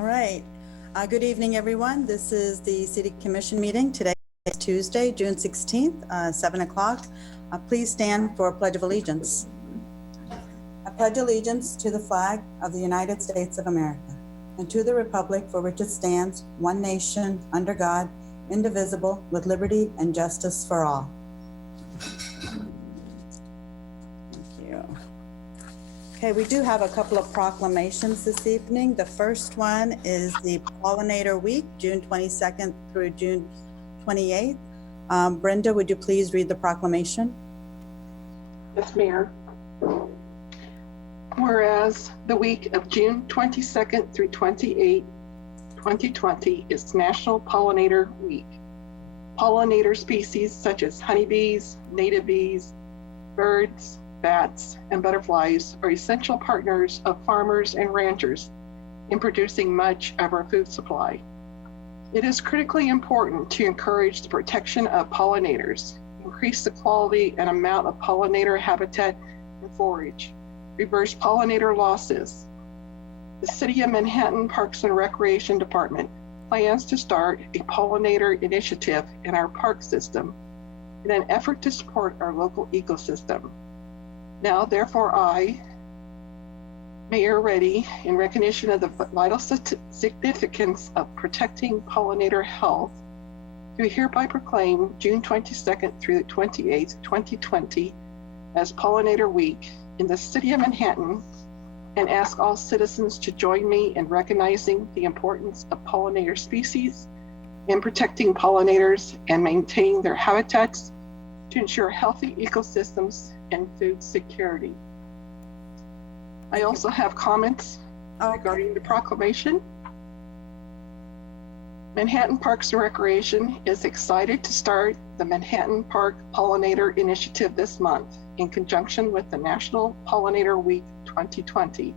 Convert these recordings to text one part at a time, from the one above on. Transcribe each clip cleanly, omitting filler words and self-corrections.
All right. Good evening, everyone. This is the City Commission meeting. Today is Tuesday, June 16th, 7 o'clock. Please stand for a Pledge of Allegiance. I pledge allegiance to the flag of the United States of America and to the republic for which it stands, one nation, under God, indivisible, with liberty and justice for all. Okay, we do have a couple of proclamations this evening. The first one is the Pollinator Week, June 22nd through June 28th. Brenda, would you please read the proclamation? Yes, Mayor. Whereas the week of June 22nd through 28th, 2020 is National Pollinator Week. Pollinator species such as honeybees, native bees, birds, bats, and butterflies are essential partners of farmers and ranchers in producing much of our food supply. It is critically important to encourage the protection of pollinators, increase the quality and amount of pollinator habitat and forage, reverse pollinator losses. The City of Manhattan Parks and Recreation Department plans to start a pollinator initiative in our park system in an effort to support our local ecosystem. Now, therefore, I, Mayor Reddy, in recognition of the vital significance of protecting pollinator health, do hereby proclaim June 22nd through the 28th, 2020 as Pollinator Week in the City of Manhattan, and ask all citizens to join me in recognizing the importance of pollinator species, in protecting pollinators and maintaining their habitats to ensure healthy ecosystems and food security. I also have comments regarding the proclamation. Manhattan Parks and Recreation is excited to start the Manhattan Park Pollinator Initiative this month in conjunction with the National Pollinator Week 2020.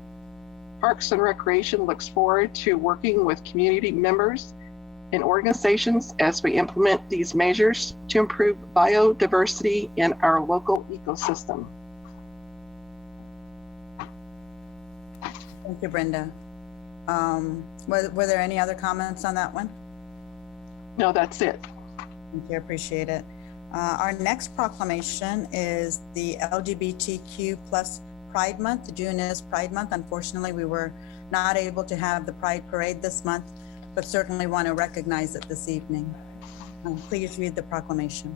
Parks and Recreation looks forward to working with community members and organizations as we implement these measures to improve biodiversity in our local ecosystem. Thank you, Brenda. Were there any other comments on that one? No, that's it. Thank you, appreciate it. Our next proclamation is the LGBTQ plus Pride Month. June is Pride Month. Unfortunately, we were not able to have the Pride Parade this month, but certainly want to recognize it this evening. Please read the proclamation.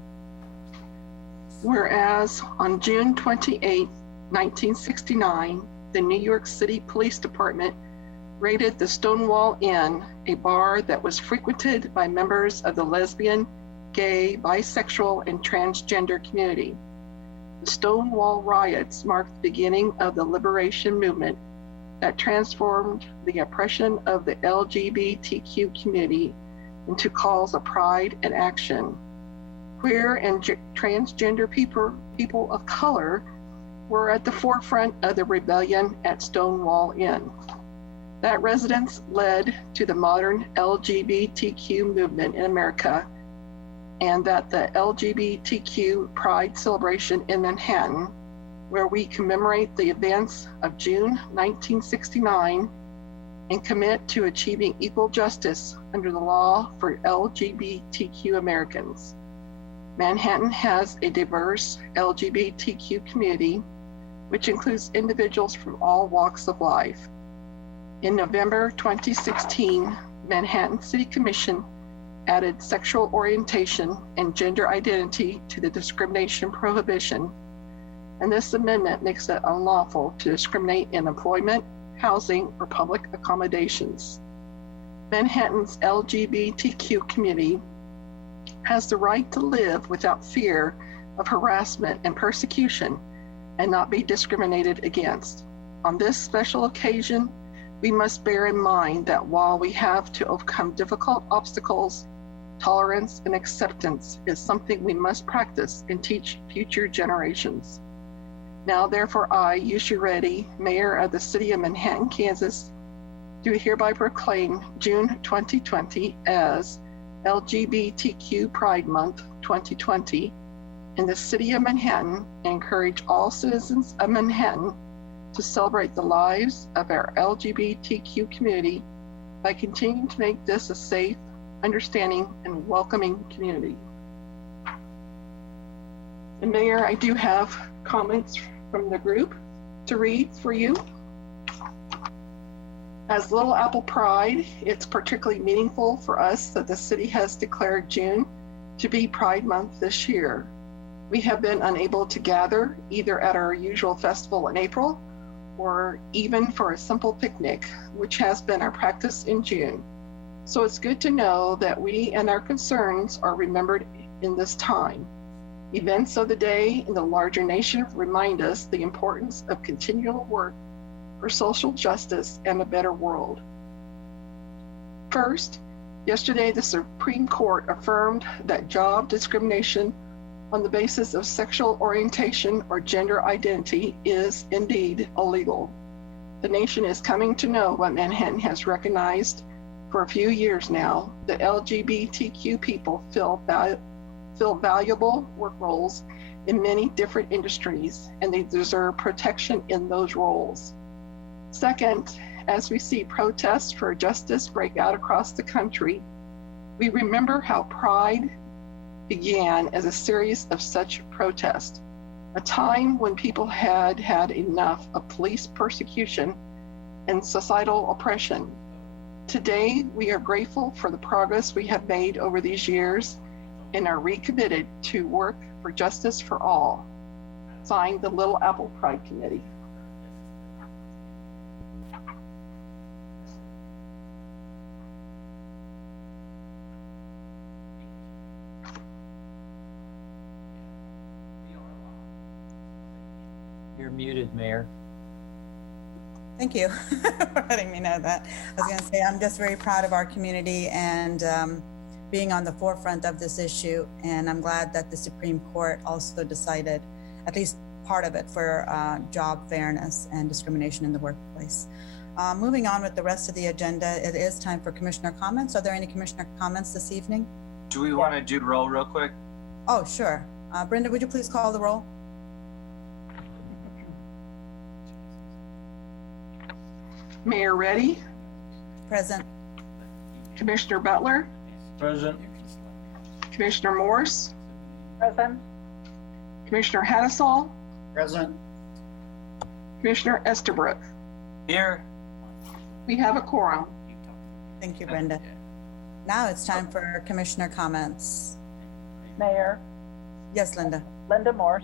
Whereas on June 28, 1969, the New York City Police Department raided the Stonewall Inn, a bar that was frequented by members of the lesbian, gay, bisexual, and transgender community. The Stonewall riots marked the beginning of the liberation movement that transformed the oppression of the LGBTQ community into calls of pride and action. Queer and transgender people of color were at the forefront of the rebellion at Stonewall Inn. That residence led to the modern LGBTQ movement in America, and that the LGBTQ Pride celebration in Manhattan, where we commemorate the events of June 1969 and commit to achieving equal justice under the law for LGBTQ Americans. Manhattan has a diverse LGBTQ community, which includes individuals from all walks of life. In November 2016, Manhattan City Commission added sexual orientation and gender identity to the discrimination prohibition, and this amendment makes it unlawful to discriminate in employment, housing, or public accommodations. Manhattan's LGBTQ community has the right to live without fear of harassment and persecution and not be discriminated against. On this special occasion, we must bear in mind that while we have to overcome difficult obstacles, tolerance and acceptance is something we must practice and teach future generations. Now, therefore, I, Yusha Reddy, Mayor of the City of Manhattan, Kansas, do hereby proclaim June 2020 as LGBTQ Pride Month 2020 in the City of Manhattan, and encourage all citizens of Manhattan to celebrate the lives of our LGBTQ community by continuing to make this a safe, understanding, and welcoming community. And Mayor, I do have comments from the group to read for you. As Little Apple Pride, it's particularly meaningful for us that the city has declared June to be Pride Month this year. We have been unable to gather either at our usual festival in April or even for a simple picnic, which has been our practice in June. So it's good to know that we and our concerns are remembered in this time. Events of the day in the larger nation remind us the importance of continual work for social justice and a better world. First, yesterday the Supreme Court affirmed that job discrimination on the basis of sexual orientation or gender identity is indeed illegal. The nation is coming to know what Manhattan has recognized for a few years now, that LGBTQ people fill valuable work roles in many different industries, and they deserve protection in those roles. Second, as we see protests for justice break out across the country, we remember how Pride began as a series of such protests, a time when people had had enough of police persecution and societal oppression. Today, we are grateful for the progress we have made over these years and are recommitted to work for justice for all. Signed, the Little Apple Pride Committee. You're muted, Mayor. Thank you for letting me know that. I was going to say, I'm just very proud of our community and being on the forefront of this issue. And I'm glad that the Supreme Court also decided at least part of it for job fairness and discrimination in the workplace. Moving on with the rest of the agenda, it is time for commissioner comments. Are there any commissioner comments this evening? Do we want to do roll real quick? Oh, sure. Brenda, would you please call the roll? Mayor Reddy, Present. Commissioner Butler, Present. Commissioner Morse, Present. Commissioner Hattasol, Present. Commissioner Estabrook. Here. We have a quorum. Thank you, Brenda. Now it's time for commissioner comments. Mayor, Yes, Linda. Linda Morse.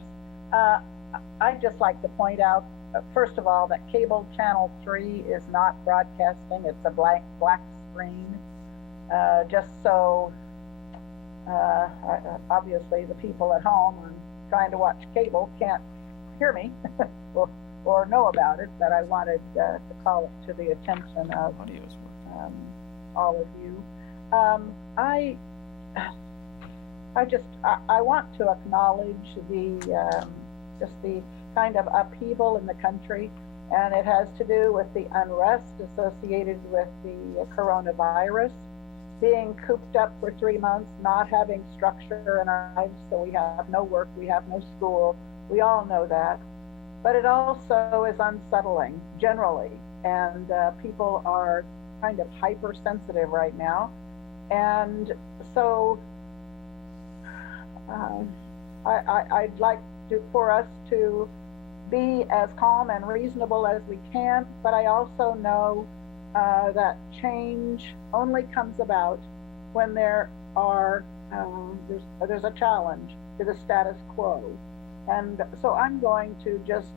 I'd just like to point out, first of all, that cable channel 3 is not broadcasting. It's a black screen. Just so, obviously the people at home and trying to watch cable can't hear me or know about it, but I wanted to call it to the attention of all of you. I want to acknowledge the just the kind of upheaval in the country, and it has to do with the unrest associated with the coronavirus, being cooped up for 3 months, not having structure in our lives, so we have no work, we have no school, we all know that. But it also is unsettling generally, and people are kind of hypersensitive right now. And so I'd like for us to be as calm and reasonable as we can, but I also know that change only comes about when there are there's a challenge to the status quo. And so I'm going to just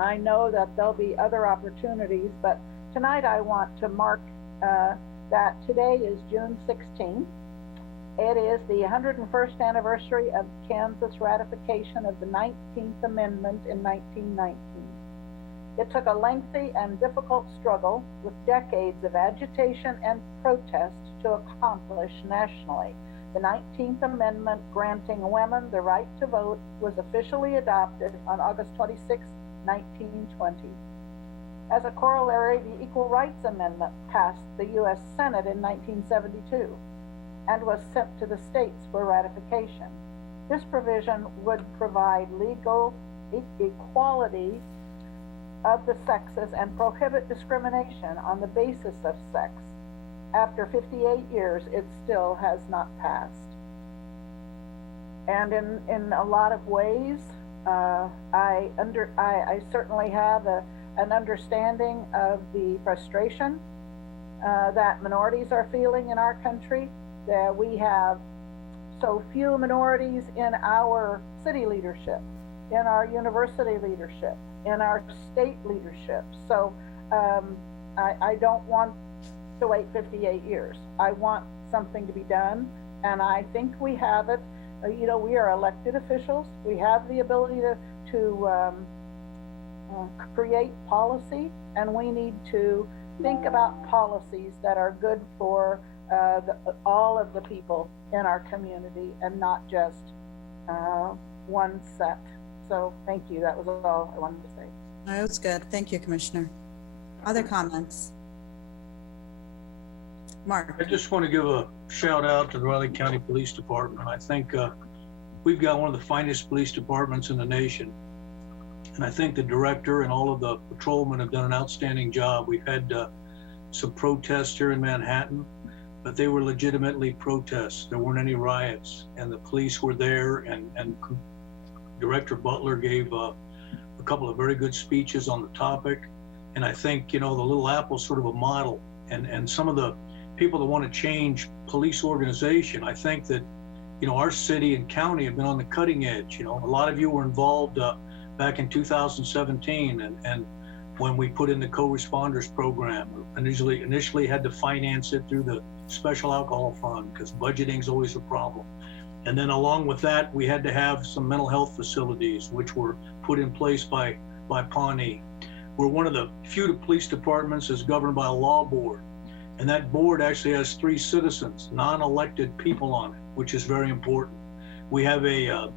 I know that there'll be other opportunities, but tonight I want to mark that today is June 16th. It is the 101st anniversary of Kansas ratification of the 19th Amendment in 1919. It took a lengthy and difficult struggle with decades of agitation and protest to accomplish nationally. The 19th Amendment granting women the right to vote was officially adopted on August 26, 1920. As a corollary, the Equal Rights Amendment passed the U.S. Senate in 1972 and was sent to the states for ratification. This provision would provide legal equality of the sexes and prohibit discrimination on the basis of sex. After 58 years, it still has not passed. And in a lot of ways, I certainly have an understanding of the frustration that minorities are feeling in our country, that we have so few minorities in our city leadership, in our university leadership, in our state leadership. So I don't want to wait 58 years. I want something to be done, and I think we have it. You know, we are elected officials. We have the ability to create policy, and we need to think about policies that are good for all of the people in our community and not just one set. So thank you. That was all I wanted to say. That was good. Thank you, Commissioner. Other comments? Mark? I just want to give a shout out to the Riley County Police Department. I think we've got one of the finest police departments in the nation. And I think the director and all of the patrolmen have done an outstanding job. We've had some protests here in Manhattan, but they were legitimately protests. There weren't any riots, and the police were there, and Director Butler gave a couple of very good speeches on the topic. And I think, you know, the Little Apple's sort of a model, and some of the people that want to change police organization, I think that, you know, our city and county have been on the cutting edge. You know, a lot of you were involved back in 2017, and when we put in the co-responders program, initially had to finance it through the special alcohol fund because budgeting is always a problem. And then along with that, we had to have some mental health facilities, which were put in place by Pawnee. We're one of the few police departments that's governed by a law board. And that board actually has 3 citizens, non-elected people on it, which is very important. We have a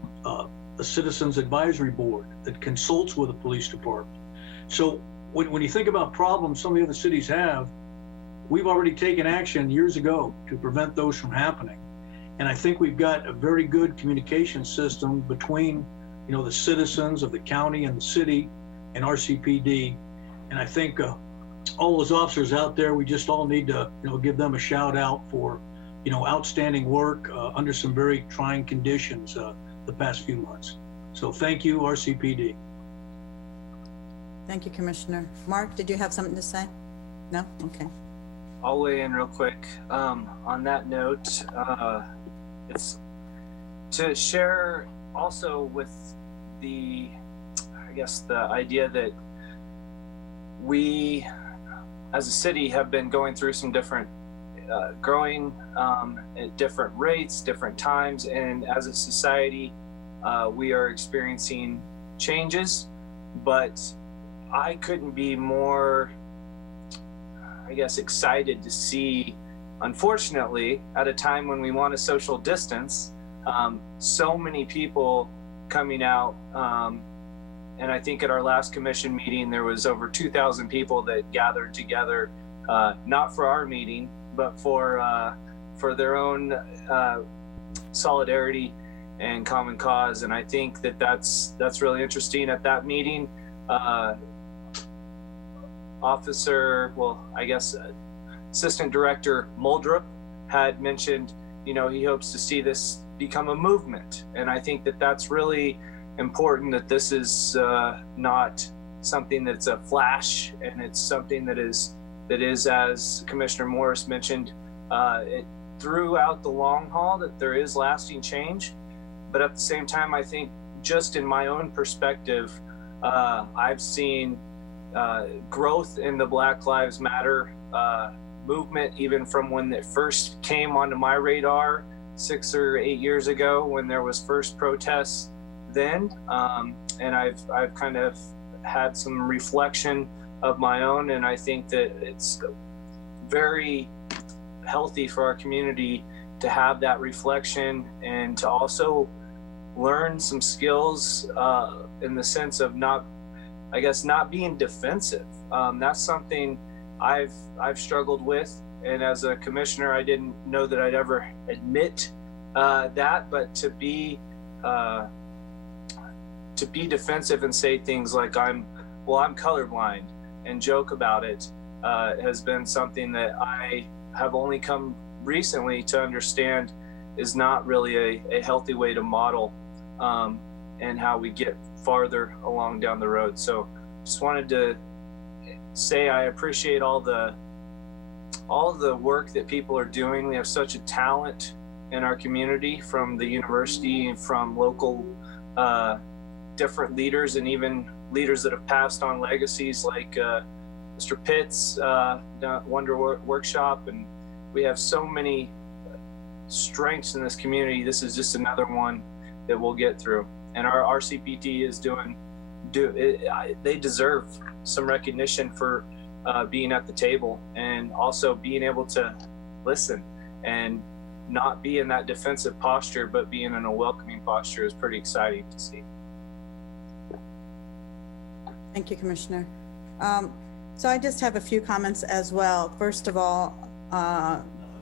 citizens advisory board that consults with the police department. So when you think about problems some of the other cities have, we've already taken action years ago to prevent those from happening. And I think we've got a very good communication system between, you know, the citizens of the county and the city and RCPD. And I think all those officers out there, we just all need to, you know, give them a shout out for, you know, outstanding work under some very trying conditions the past few months. So thank you, RCPD. Thank you, Commissioner. Mark, did you have something to say? No? Okay. I'll weigh in real quick. On that note, it's to share also with the, I guess, the idea that we as a city have been going through some different growing at different rates, different times, and as a society, we are experiencing changes, but I couldn't be more, I guess, excited to see, unfortunately, at a time when we want to social distance, so many people coming out. And I think at our last commission meeting, there was over 2,000 people that gathered together, not for our meeting, but for their own solidarity and common cause. And I think that that's really interesting. At that meeting, Assistant Director Muldrup had mentioned, you know, he hopes to see this become a movement. And I think that that's really important, that this is not something that's a flash, and it's something that is, as Commissioner Morris mentioned, throughout the long haul, that there is lasting change. But at the same time, I think just in my own perspective, I've seen growth in the Black Lives Matter movement, even from when it first came onto my radar 6 or 8 years ago, when there was first protests then. And I've kind of had some reflection of my own, and I think that it's very healthy for our community to have that reflection and to also learn some skills in the sense of not being defensive. That's something I've struggled with, and as a commissioner, I didn't know that I'd ever admit that, but to be defensive and say things like I'm well, I'm colorblind, and joke about it has been something that I have only come recently to understand is not really a healthy way to model and how we get farther along down the road. So just wanted to say I appreciate all the work that people are doing. We have such a talent in our community, from the university and from local different leaders, and even leaders that have passed on legacies like Mr. Pitts, Wonder Workshop, and we have so many strengths in this community. This is just another one that we'll get through. And our RCPT is they deserve some recognition for being at the table, and also being able to listen and not be in that defensive posture, but being in a welcoming posture is pretty exciting to see. Thank you, Commissioner. So I just have a few comments as well. First of all,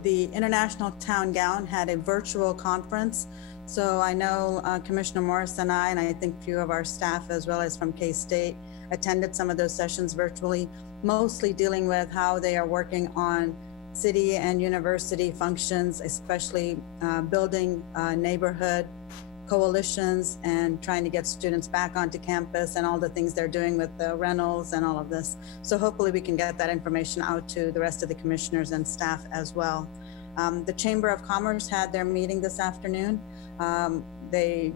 the International Town Gown had a virtual conference. So I know Commissioner Morris and I think a few of our staff, as well as from K-State, attended some of those sessions virtually, mostly dealing with how they are working on city and university functions, especially building neighborhood coalitions and trying to get students back onto campus, and all the things they're doing with the rentals and all of this. So hopefully we can get that information out to the rest of the commissioners and staff as well. The Chamber of Commerce had their meeting this afternoon. They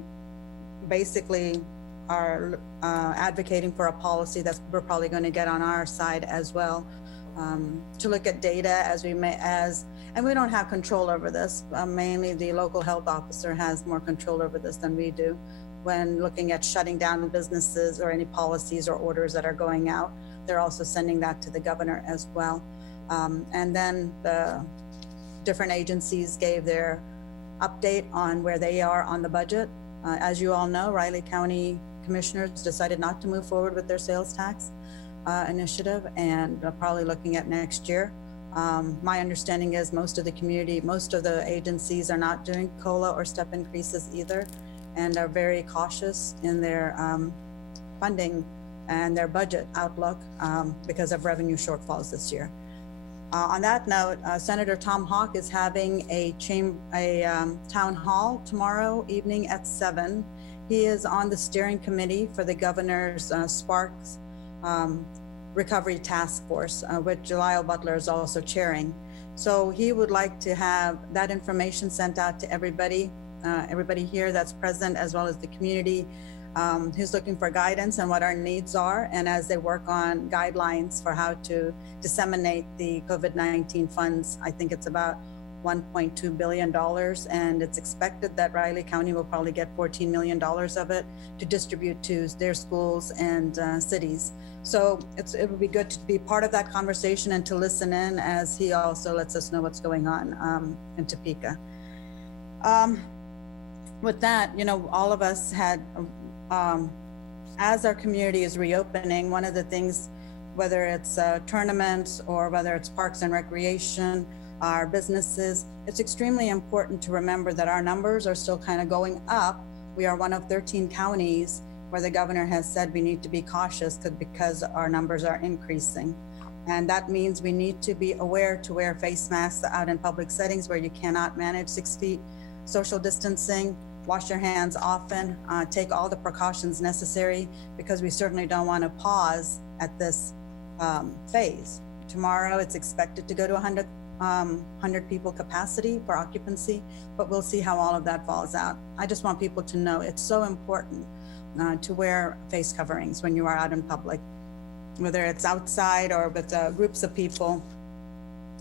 basically are advocating for a policy that we're probably going to get on our side as well, to look at data and we don't have control over this. Mainly the local health officer has more control over this than we do when looking at shutting down businesses or any policies or orders that are going out. They're also sending that to the governor as well. And then the different agencies gave their update on where they are on the budget. As you all know, Riley County commissioners decided not to move forward with their sales tax initiative, and probably looking at next year. My understanding is most of the agencies are not doing COLA or step increases either, and are very cautious in their funding and their budget outlook because of revenue shortfalls this year. On that note, Senator Tom Hawk is having a town hall tomorrow evening at 7. He is on the steering committee for the governor's Sparks Recovery Task Force, which Lyle Butler is also chairing. So he would like to have that information sent out to everybody here that's present, as well as the community. He's looking for guidance on what our needs are, and as they work on guidelines for how to disseminate the COVID-19 funds. I think it's about $1.2 billion, and it's expected that Riley County will probably get $14 million of it to distribute to their schools and cities. So it would be good to be part of that conversation and to listen in, as he also lets us know what's going on in Topeka. With that, all of us had, as our community is reopening, one of the things, whether it's tournaments or whether it's parks and recreation, our businesses, it's extremely important to remember that our numbers are still kind of going up. We are one of 13 counties where the governor has said we need to be cautious because our numbers are increasing. And that means we need to be aware to wear face masks out in public settings where you cannot manage 6 feet social distancing, wash your hands often, take all the precautions necessary, because we certainly don't want to pause at this phase. Tomorrow it's expected to go to 100 people capacity for occupancy, but we'll see how all of that falls out. I just want people to know it's so important to wear face coverings when you are out in public, whether it's outside or with groups of people.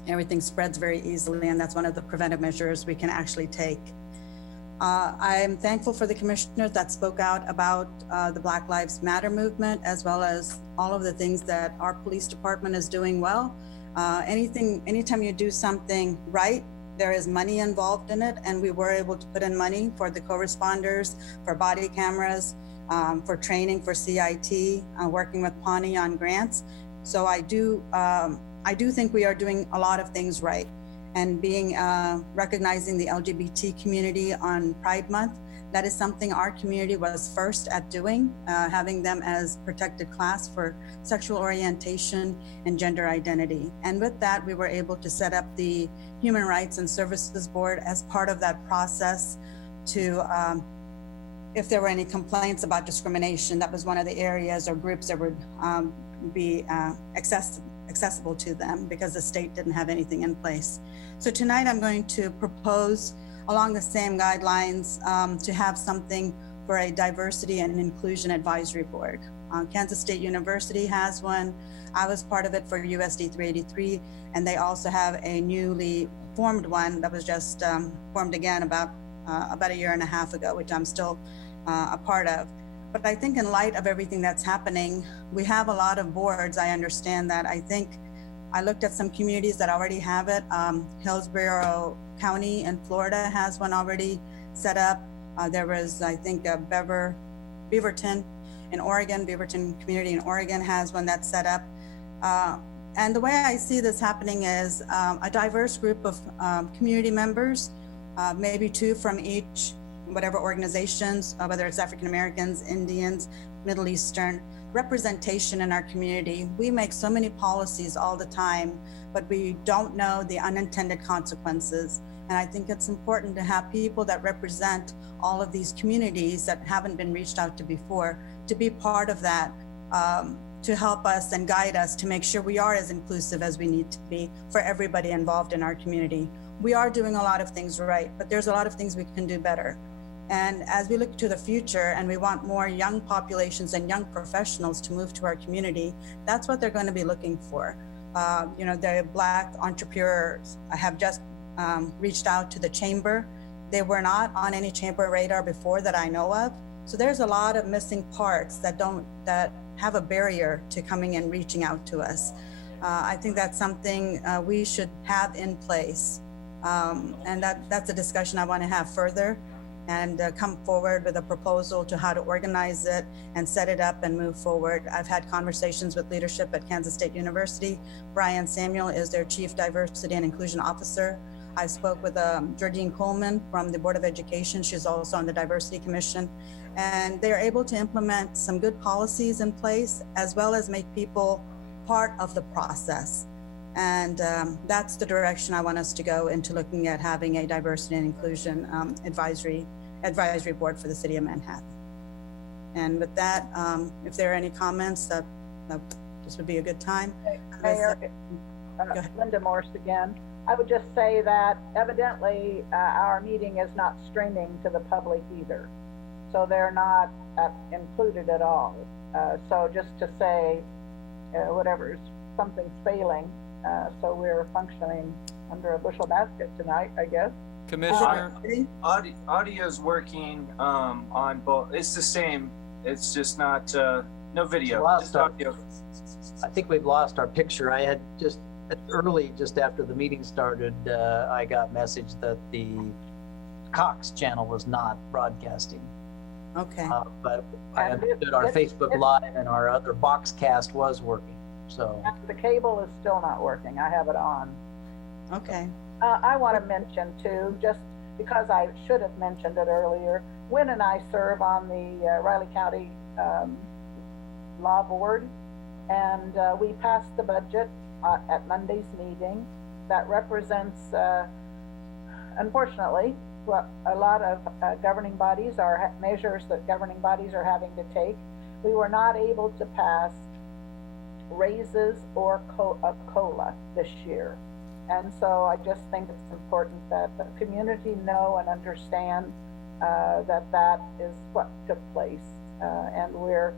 Everything spreads very easily, and that's one of the preventive measures we can actually take. I'm thankful for the commissioners that spoke out about the Black Lives Matter movement, as well as all of the things that our police department is doing well. Anytime you do something right, there is money involved in it, and we were able to put in money for the co-responders, for body cameras, for training for CIT, working with Pawnee on grants. So I do think we are doing a lot of things right. And recognizing the LGBT community on Pride Month, That is something our community was first at doing, having them as protected class for sexual orientation and gender identity. And with that, we were able to set up the Human Rights and Services Board as part of that process to, if there were any complaints about discrimination, that was one of the areas or groups that would be accessible to them because the state didn't have anything in place. So tonight I'm going to propose along the same guidelines to have something for a diversity and inclusion advisory board. Kansas State University has one. I was part of it for USD 383, and they also have a newly formed one that was just formed again about a year and a half ago, which I'm still a part of. But I think in light of everything that's happening, we have a lot of boards. I understand that. I think I looked at some communities that already have it. Hillsborough County in Florida has one already set up. There was, I think, Beaverton in Oregon, Beaverton community in Oregon has one that's set up. And the way I see this happening is a diverse group of community members, maybe 2 from each, whatever organizations, whether it's African Americans, Indians, Middle Eastern, representation in our community. We make so many policies all the time, but we don't know the unintended consequences. And I think it's important to have people that represent all of these communities that haven't been reached out to before, to be part of that, to help us and guide us to make sure we are as inclusive as we need to be for everybody involved in our community. We are doing a lot of things right, but there's a lot of things we can do better. And as we look to the future and we want more young populations and young professionals to move to our community, that's what they're going to be looking for. You know, the Black entrepreneurs have just reached out to the chamber. They were not on any chamber radar before that I know of. So there's a lot of missing parts that have a barrier to coming and reaching out to us. I think that's something we should have in place. And that's a discussion I want to have further and come forward with a proposal to how to organize it and set it up and move forward. I've had conversations with leadership at Kansas State University. Brian Samuel is their Chief Diversity and Inclusion Officer. I spoke with Georgine Coleman from the Board of Education. She's also on the Diversity Commission. And they're able to implement some good policies in place, as well as make people part of the process. And that's the direction I want us to go into, looking at having a diversity and inclusion advisory board for the city of Manhattan. And with that, if there are any comments, that this would be a good time. Mayor, Linda Morse again. I would just say that evidently our meeting is not streaming to the public either. So they're not included at all. So just to say, something's failing. So we're functioning under a bushel basket tonight, I guess. Commissioner, audio's working on both. It's the same. It's just not no video. Just audio. I think we've lost our picture. I had just after the meeting started, I got message that the Cox channel was not broadcasting. Okay. But I understood our Facebook Live and our other Boxcast was working. So the cable is still not working. I have it on. Okay. I want to mention too, just because I should have mentioned it earlier, Wynn and I serve on the Riley County Law Board, and we passed the budget at Monday's meeting. That represents, unfortunately, what a lot of governing bodies measures that governing bodies are having to take. We were not able to pass raises or a COLA this year. And so I just think it's important that the community know and understand that is what took place. And we're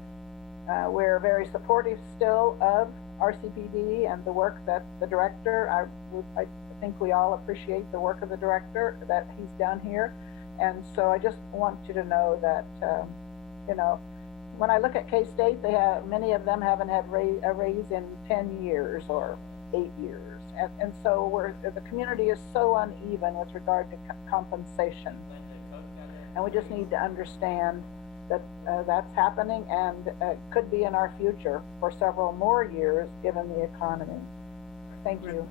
very supportive still of RCPD and the work that the director, I think we all appreciate the work of the director that he's done here. And so I just want you to know that, you know, when I look at K-State, many of them haven't had a raise in 10 years or 8 years. And so the community is so uneven with regard to compensation. And we just need to understand that that's happening and could be in our future for several more years given the economy. Thank you.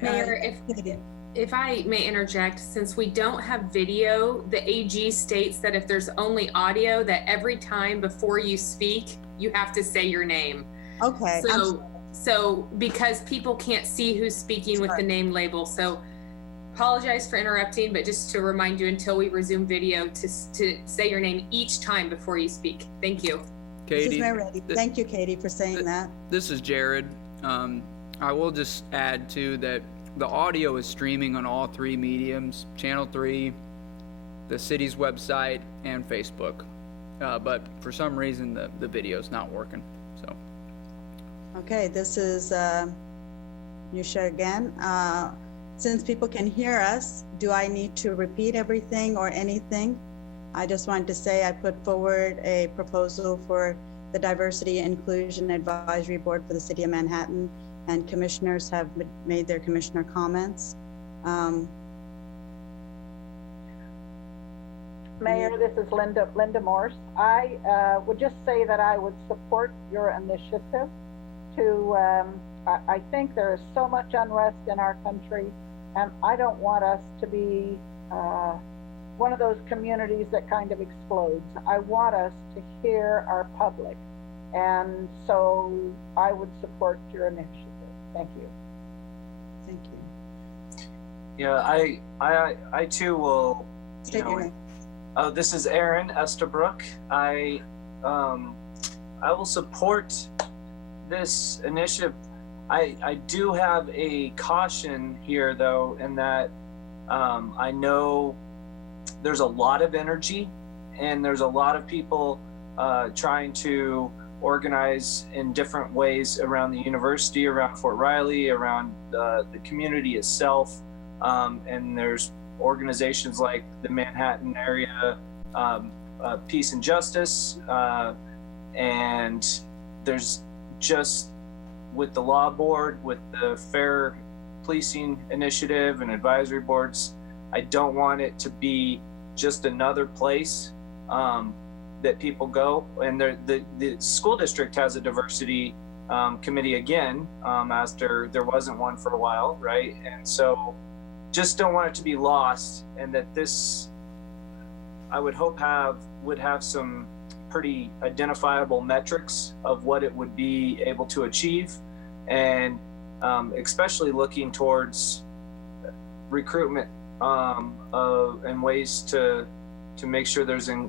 Mayor, If I may interject, since we don't have video, the AG states that if there's only audio, that every time before you speak, you have to say your name. Okay. So because people can't see who's speaking with the name label, so apologize for interrupting, but just to remind you until we resume video to say your name each time before you speak. Thank you. Katie. Thank you, Katie, for saying that. This is Jared. I will just add too that the audio is streaming on all three mediums, Channel 3, the city's website, and Facebook. But for some reason, the video's not working, so. Okay, this is Yusha again. Since people can hear us, do I need to repeat everything or anything? I just wanted to say I put forward a proposal for the Diversity Inclusion Advisory Board for the City of Manhattan, and commissioners have made their commissioner comments. Mayor, this is Linda Morse. I would just say that I would support your initiative to, I think there is so much unrest in our country, and I don't want us to be one of those communities that kind of explodes. I want us to hear our public, and so I would support your initiative. Thank you. Thank you. Yeah, I too will. State your name. Oh, this is Aaron Estabrook. I will support this initiative. I do have a caution here, though, in that I know there's a lot of energy and there's a lot of people trying to organize in different ways around the university, around Fort Riley, around the community itself. And there's organizations like the Manhattan Area Peace and Justice. And there's just with the law board, with the Fair Policing Initiative and advisory boards, I don't want it to be just another place that people go. And the school district has a diversity committee again, after there wasn't one for a while, right? And so just don't want it to be lost, and that this, I would hope would have some pretty identifiable metrics of what it would be able to achieve, and especially looking towards recruitment and ways to make sure there's a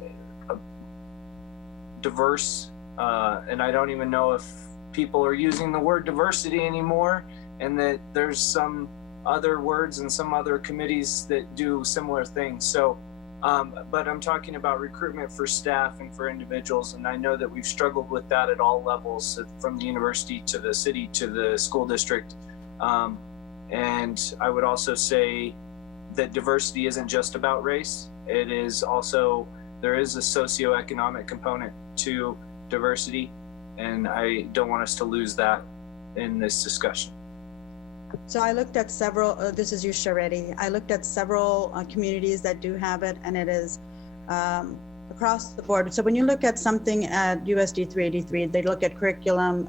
diverse, and I don't even know if people are using the word diversity anymore, and that there's some other words and some other committees that do similar things. So, but I'm talking about recruitment for staff and for individuals, and I know that we've struggled with that at all levels, from the university to the city to the school district. And I would also say that diversity isn't just about race. It is also, there is a socioeconomic component to diversity, and I don't want us to lose that in this discussion. So I looked at several, this is Yusha Reddy. I looked at several communities that do have it, and it is across the board. So when you look at something at USD 383, they look at curriculum,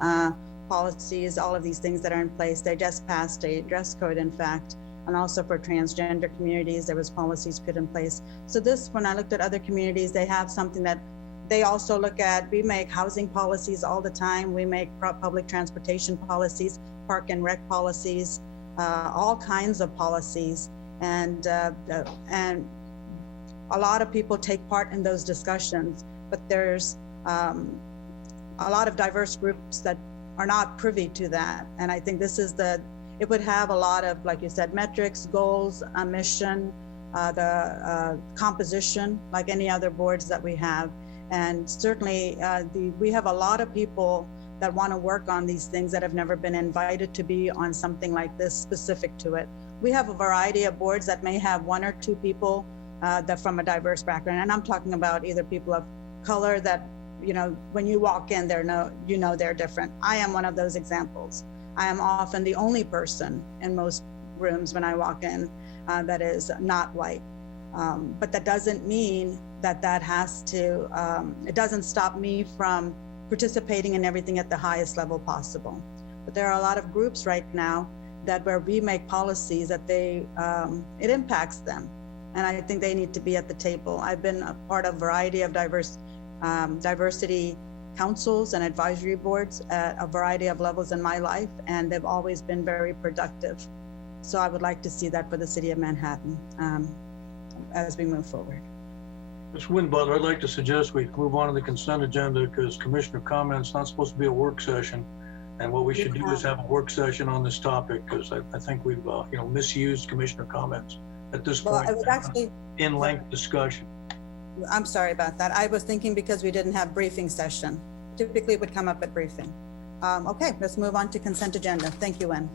policies, all of these things that are in place. They just passed a dress code, in fact, and also for transgender communities, there was policies put in place. So this, when I looked at other communities, they have something that they also look at. We make housing policies all the time. We make public transportation policies, park and rec policies, all kinds of policies. And a lot of people take part in those discussions, but there's a lot of diverse groups that are not privy to that. And I think this is it would have a lot of, like you said, metrics, goals, a mission, the composition, like any other boards that we have. And certainly we have a lot of people that want to work on these things that have never been invited to be on something like this specific to it. We have a variety of boards that may have one or two people that from a diverse background. And I'm talking about either people of color that, you know, when you walk in, they're different. I am one of those examples. I am often the only person in most rooms when I walk in that is not white. But that doesn't mean that has to, it doesn't stop me from participating in everything at the highest level possible. But there are a lot of groups right now that where we make policies that it impacts them. And I think they need to be at the table. I've been a part of a variety of diversity councils and advisory boards at a variety of levels in my life, and they've always been very productive. So I would like to see that for the city of Manhattan as we move forward. Ms. Winbutler, I'd like to suggest we move on to the consent agenda because commissioner comments not supposed to be a work session. And what we should do is have a work session on this topic because I think we've misused commissioner comments at this point. Well, I would actually in-length discussion. I'm sorry about that. I was thinking because we didn't have briefing session. Typically it would come up at briefing. Okay, let's move on to consent agenda. Thank you, Wen.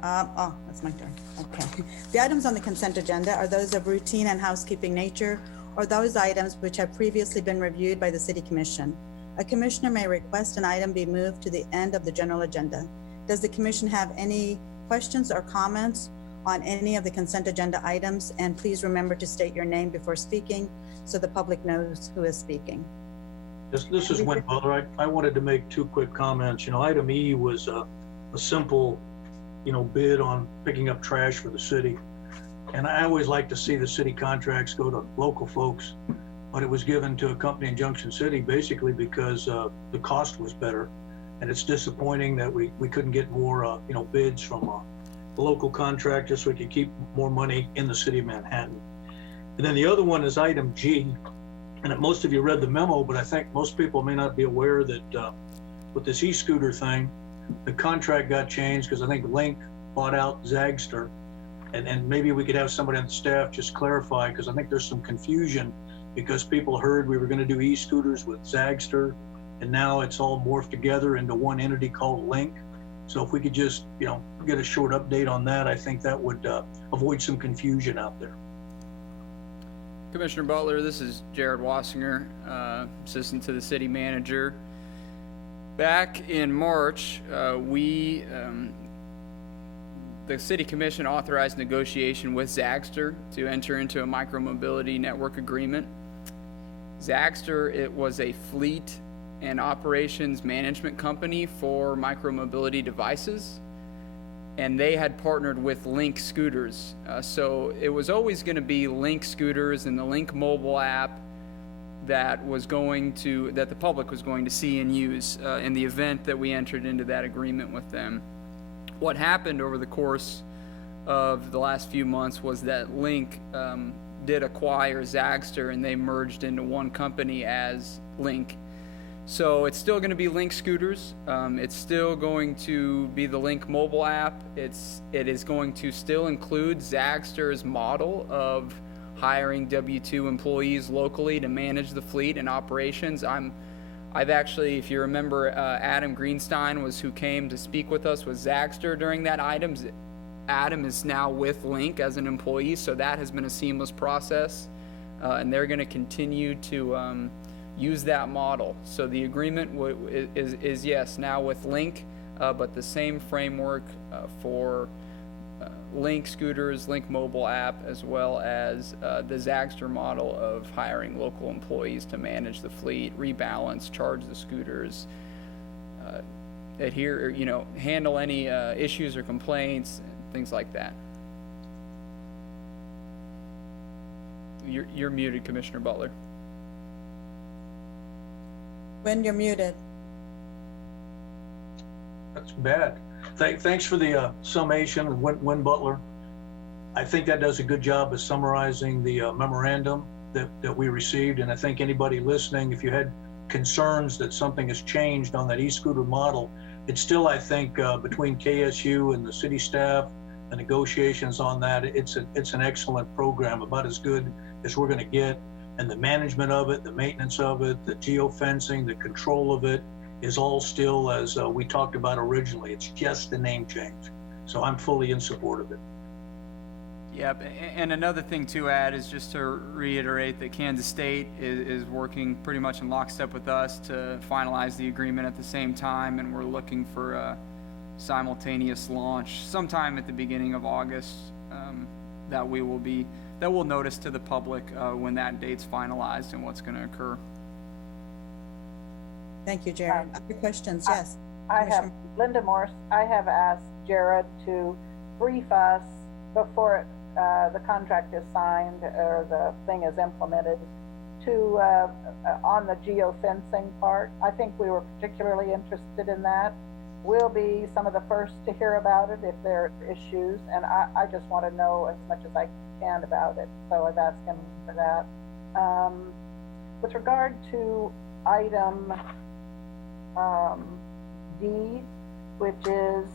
That's my turn. Okay. The items on the consent agenda are those of routine and housekeeping nature, or those items which have previously been reviewed by the City Commission. A commissioner may request an item be moved to the end of the general agenda. Does the commission have any questions or comments on any of the consent agenda items? And please remember to state your name before speaking so the public knows who is speaking. This is Win Butler. I wanted to make two quick comments. Item E was a simple, bid on picking up trash for the city. And I always like to see the city contracts go to local folks, but it was given to a company in Junction City basically because the cost was better. And it's disappointing that we couldn't get more, bids from a local contractor so we could keep more money in the city of Manhattan. And then the other one is item G. And most of you read the memo, but I think most people may not be aware that with this e-scooter thing, the contract got changed because I think Link bought out Zagster. And maybe we could have somebody on the staff just clarify, because I think there's some confusion because people heard we were going to do e-scooters with Zagster, and now it's all morphed together into one entity called Link. So if we could just, get a short update on that, I think that would avoid some confusion out there. Commissioner Butler, this is Jared Wassinger, assistant to the city manager. Back in March, the City Commission authorized negotiation with Zagster to enter into a micromobility network agreement. Zagster, it was a fleet and operations management company for micromobility devices, and they had partnered with Link Scooters. So it was always going to be Link Scooters and the Link mobile app that the public was going to see and use in the event that we entered into that agreement with them. What happened over the course of the last few months was that Link did acquire Zagster, and they merged into one company as Link. So it's still going to be Link Scooters. It's still going to be the Link mobile app. It is going to still include Zagster's model of hiring W-2 employees locally to manage the fleet and operations. I've actually, if you remember, Adam Greenstein was who came to speak with us with Zagster during that item. Adam is now with Link as an employee, so that has been a seamless process, and they're going to continue to use that model. So the agreement is yes, now with Link, but the same framework for Link Scooters, Link mobile app, as well as the Zagster model of hiring local employees to manage the fleet, rebalance, charge the scooters, handle any issues or complaints, things like that. You're muted, Commissioner Butler. When you're muted. That's bad. Thanks for the summation, Win Butler. I think that does a good job of summarizing the memorandum that we received. And I think anybody listening, if you had concerns that something has changed on that e-scooter model, it's still, I think, between KSU and the city staff, the negotiations on that, it's an excellent program, about as good as we're going to get. And the management of it, the maintenance of it, the geofencing, the control of it is all still as we talked about originally. It's just a name change. So I'm fully in support of it. Yep, and another thing to add is just to reiterate that Kansas State is working pretty much in lockstep with us to finalize the agreement at the same time, and we're looking for a simultaneous launch sometime at the beginning of August that we'll notice to the public when that date's finalized and what's going to occur. Thank you, Jared. Other questions? Yes. I have, Commissioner- Linda Morse, I have asked Jared to brief us before the contract is signed or the thing is implemented to, on the geofencing part. I think we were particularly interested in that. We'll be some of the first to hear about it if there are issues, and I just want to know as much as I can about it. So I've asked him for that. With regard to item D, which is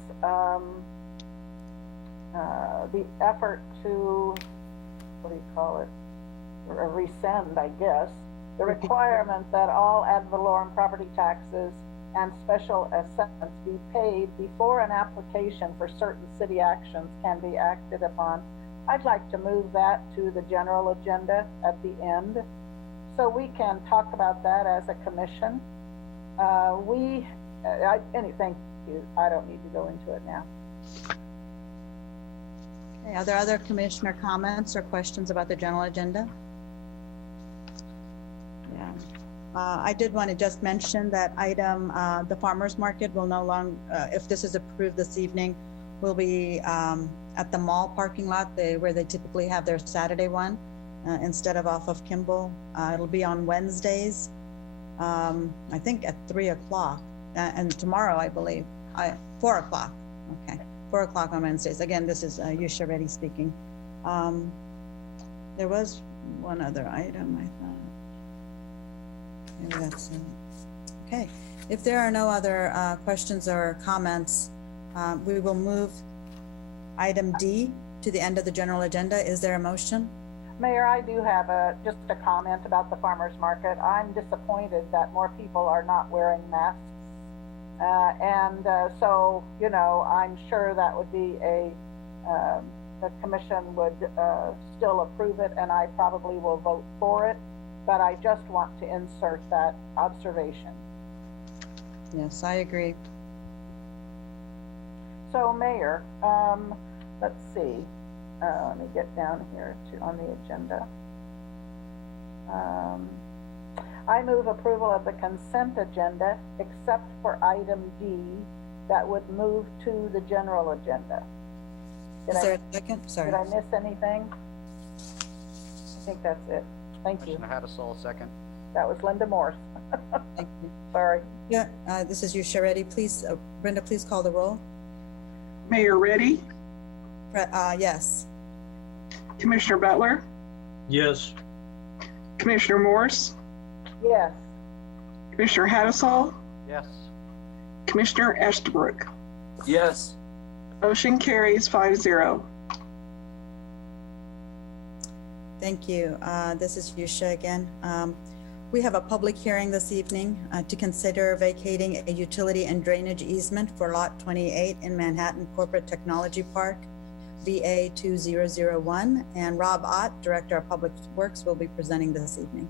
the effort to, what do you call it, or rescind, I guess, the requirement that all ad valorem property taxes and special assessments be paid before an application for certain city actions can be acted upon. I'd like to move that to the general agenda at the end, so we can talk about that as a commission. Thank you. I don't need to go into it now. Okay, are there other commissioner comments or questions about the general agenda? Yeah. I did want to just mention that item, the farmer's market will no longer, if this is approved this evening, will be at the mall parking lot where they typically have their Saturday one instead of off of Kimball. It'll be on Wednesdays, I think at 3 o'clock, and tomorrow, I believe, 4 o'clock. Okay, 4 o'clock on Wednesdays. Again, this is Yusha Reddy speaking. There was one other item, I thought. Maybe that's it. Okay, if there are no other questions or comments, we will move item D to the end of the general agenda. Is there a motion? Mayor, I do have just a comment about the farmer's market. I'm disappointed that more people are not wearing masks. So, you know, I'm sure that would be the commission would still approve it, and I probably will vote for it, but I just want to insert that observation. Yes, I agree. So, Mayor, let's see. Let me get down here on the agenda. I move approval of the consent agenda except for item D that would move to the general agenda. Is there a second? Sorry. Did I miss anything? I think that's it. Thank you. Commissioner Hattasol, second. That was Linda Morse. Thank you. Sorry. Yeah, this is Yusha Reddy. Please, Brenda, please call the roll. Mayor Reddy, Yes. Commissioner Butler, Yes. Commissioner Morse, Yes. Commissioner Hattasol, Yes. Commissioner Estabrook. Yes. Motion carries 5-0. Thank you. This is Yusha again. We have a public hearing this evening to consider vacating a utility and drainage easement for Lot 28 in Manhattan Corporate Technology Park, VA 2001, and Rob Ott, Director of Public Works, will be presenting this evening.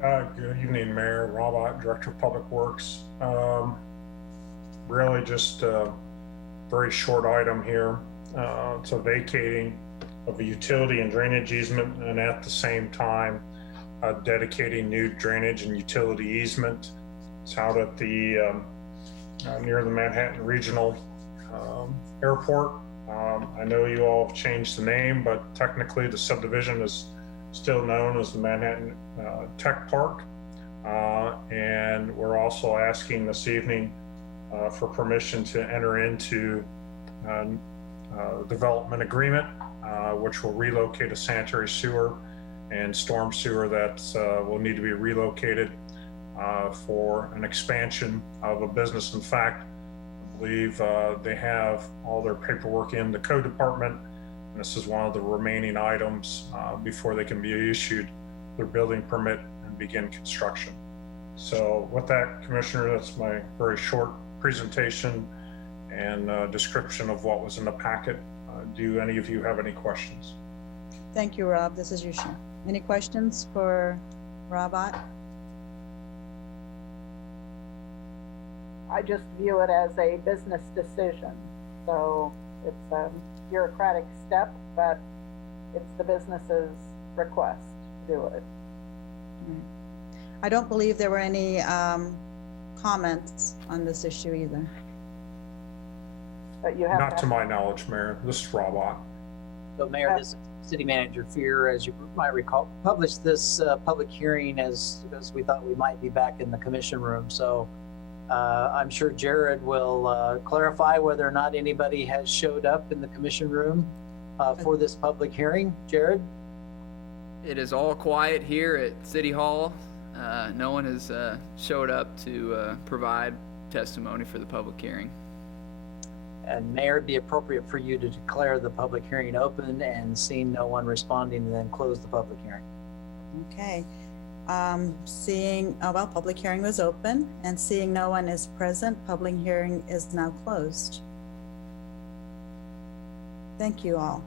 Good evening, Mayor. Rob Ott, Director of Public Works. Really just a very short item here. It's a vacating of a utility and drainage easement, and at the same time dedicating new drainage and utility easement. It's out at the near the Manhattan Regional Airport. I know you all have changed the name, but technically the subdivision is still known as the Manhattan Tech Park. And we're also asking this evening for permission to enter into development agreement, which will relocate a sanitary sewer and storm sewer that will need to be relocated for an expansion of a business. In fact, I believe they have all their paperwork in the code department, and this is one of the remaining items before they can be issued their building permit and begin construction. So with that, Commissioner, that's my very short presentation and description of what was in the packet. Do any of you have any questions? Thank you, Rob. This is Yusha. Any questions for Rob Ott? I just view it as a business decision. So it's a bureaucratic step, but it's the business's request to do it. I don't believe there were any comments on this issue either. But you have Not to my knowledge, Mayor. This is Rob Ott. So Mayor, this is City Manager Fear, as you might recall, published this public hearing as we thought we might be back in the commission room. So I'm sure Jared will clarify whether or not anybody has showed up in the commission room for this public hearing. Jared? It is all quiet here at City Hall. No one has showed up to provide testimony for the public hearing. And Mayor, it'd be appropriate for you to declare the public hearing open, and seeing no one responding, then close the public hearing. Okay. Well, public hearing was open, and seeing no one is present, public hearing is now closed. Thank you all.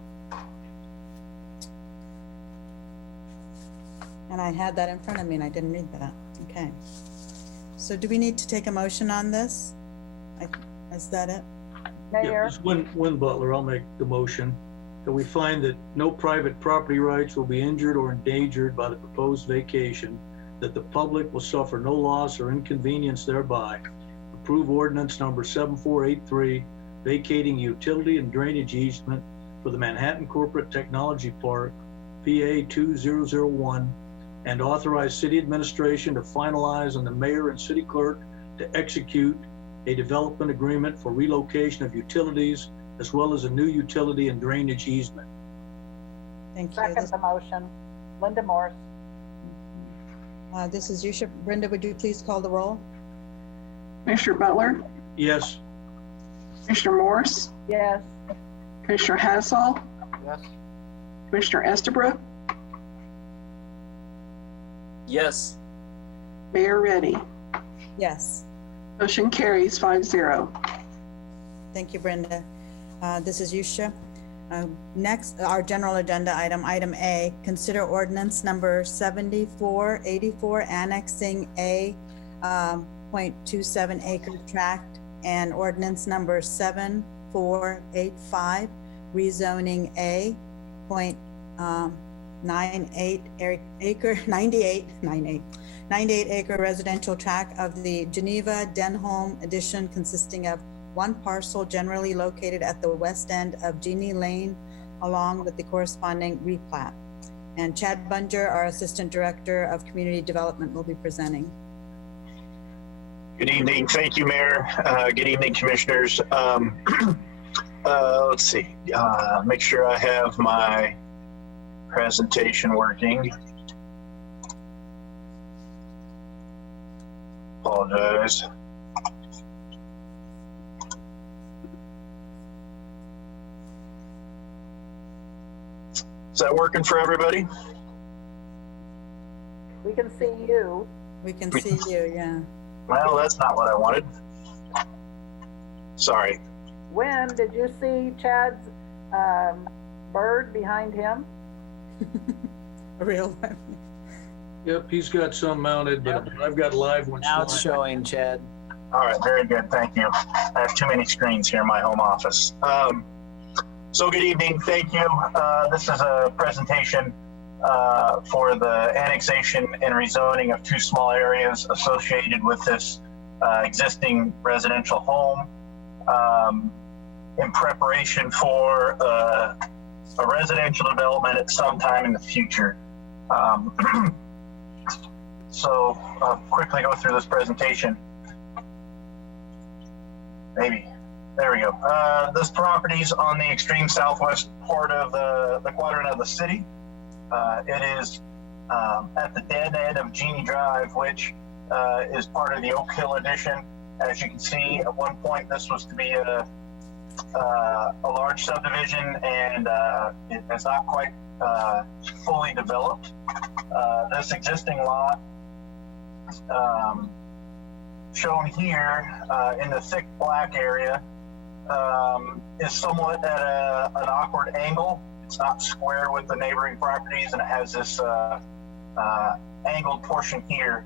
And I had that in front of me and I didn't read that. Okay. So do we need to take a motion on this? Is that it? Mayor, Just Win Butler, I'll make the motion that we find that no private property rights will be injured or endangered by the proposed vacation, that the public will suffer no loss or inconvenience thereby. Approve ordinance number 7483, vacating utility and drainage easement for the Manhattan Corporate Technology Park, PA 2001, and authorize city administration to finalize and the mayor and city clerk to execute a development agreement for relocation of utilities, as well as a new utility and drainage easement. Thank you. second the motion. Linda Morse. This is Yusha. Brenda, would you please call the roll? Commissioner Butler, Yes. Commissioner Morse, Yes. Commissioner Hassel, Yes. Commissioner Estabrook, Yes. Mayor Reddy. Yes. Motion carries 5-0. Thank you, Brenda. This is Yusha. Next, our general agenda item A, consider ordinance number 7484, annexing a 0.27 acre tract, and ordinance number 7485, rezoning a 98 acre residential tract of the Geneva Denholm addition, consisting of one parcel generally located at the west end of Jeannie Lane, along with the corresponding replat. And Chad Bunger, our Assistant Director of Community Development, will be presenting. Good evening. Thank you, Mayor. Good evening, Commissioners. Let's see. Make sure I have my presentation working. Apologize. Is that working for everybody? We can see you. We can see you, yeah. Well, that's not what I wanted. Sorry. When did you see Chad's bird behind him? A real one. Yep, he's got some mounted, but I've got live ones. Now it's showing, Chad. All right, very good. Thank you. I have too many screens here in my home office. So good evening. Thank you. This is a presentation for the annexation and rezoning of two small areas associated with this existing residential home in preparation for a residential development at some time in the future. So I'll quickly go through this presentation. Maybe. There we go. This property's on the extreme southwest part of the quadrant of the city. It is at the dead end of Jeannie Drive, which is part of the Oak Hill addition. As you can see, at one point this was to be a large subdivision, and it is not quite fully developed. This existing lot shown here in the thick black area is somewhat at an awkward angle. It's not square with the neighboring properties, and it has this angled portion here.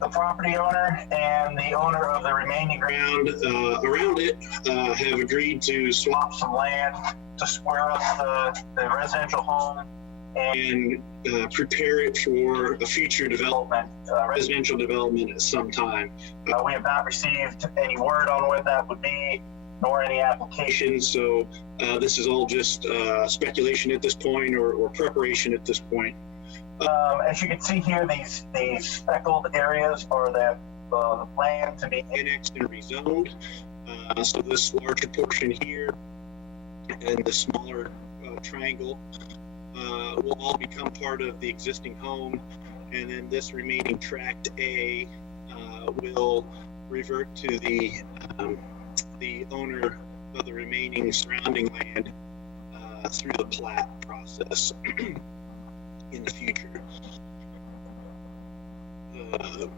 The property owner and the owner of the remaining ground around it have agreed to swap some land to square up the residential home and prepare it for a future development, residential development at some time. We have not received any word on what that would be, nor any applications. So this is all just speculation at this point, or preparation at this point. As you can see here, these speckled areas are the land to be annexed and rezoned. So this larger portion here and the smaller triangle will all become part of the existing home, and then this remaining tract A will revert to the owner of the remaining surrounding land through the plat process in the future.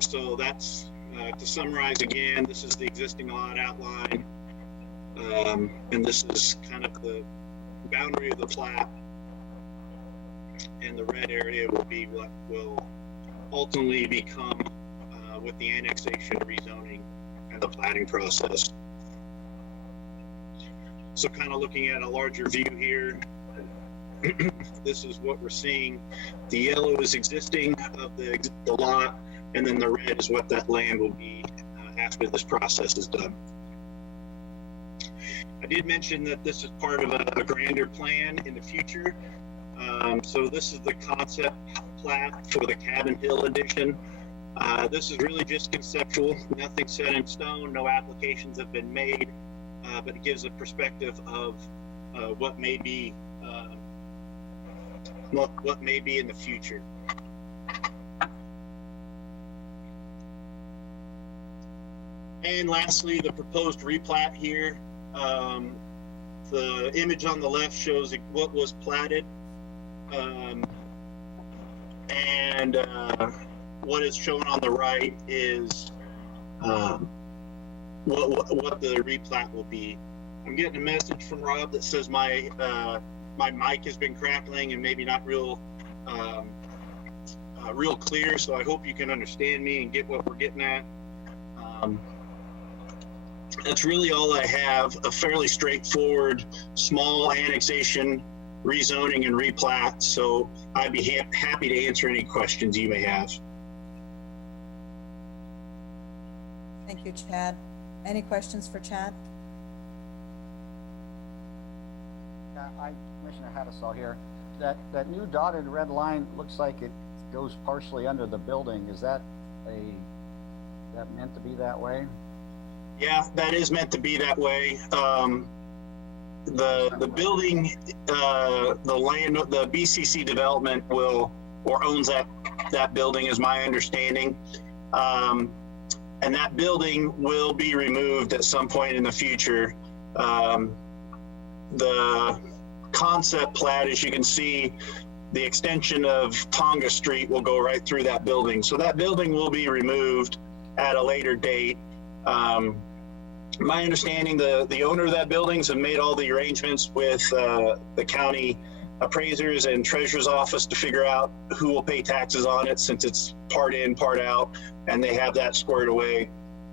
So that's to summarize again, this is the existing lot outline, and this is kind of the boundary of the plat, and the red area will be what will ultimately become with the annexation, rezoning, and the platting process. So kind of looking at a larger view here, this is what we're seeing. The yellow is existing of the lot, and then the red is what that land will be after this process is done. I did mention that this is part of a grander plan in the future. So this is the concept plat for the Cabin Hill edition. This is really just conceptual, nothing set in stone, no applications have been made, but it gives a perspective of what may be what may be in the future. And lastly, the proposed replat here. The image on the left shows what was platted, and what is shown on the right is what the replat will be. I'm getting a message from Rob that says my mic has been crackling and maybe not real clear, so I hope you can understand me and get what we're getting at. That's really all I have, a fairly straightforward, small annexation, rezoning, and replat, so I'd be happy to answer any questions you may have. Thank you, Chad. Any questions for Chad? Commissioner Hattasol here. That new dotted red line looks like it goes partially under the building. Is that meant to be that way? Yeah, that is meant to be that way. The building, the land, the BCC development owns that building, is my understanding. And that building will be removed at some point in the future. The concept plat, as you can see, the extension of Tonga Street will go right through that building. So that building will be removed at a later date. My understanding, the owner of that buildings have made all the arrangements with the county appraisers and treasurer's office to figure out who will pay taxes on it, since it's part in, part out, and they have that squared away.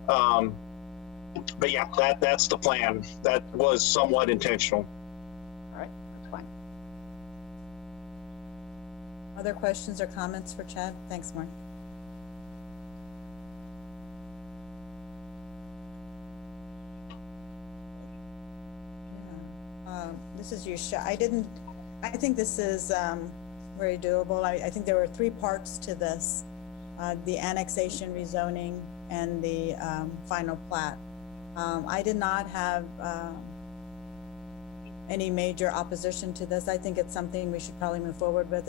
But yeah, that's the plan. That was somewhat intentional. All right, that's fine. Other questions or comments for Chad? Thanks, Mark. This is you, I think this is very doable. I think there were 3 parts to this, the annexation, rezoning, and the final plat. I did not have any major opposition to this. I think it's something we should probably move forward with.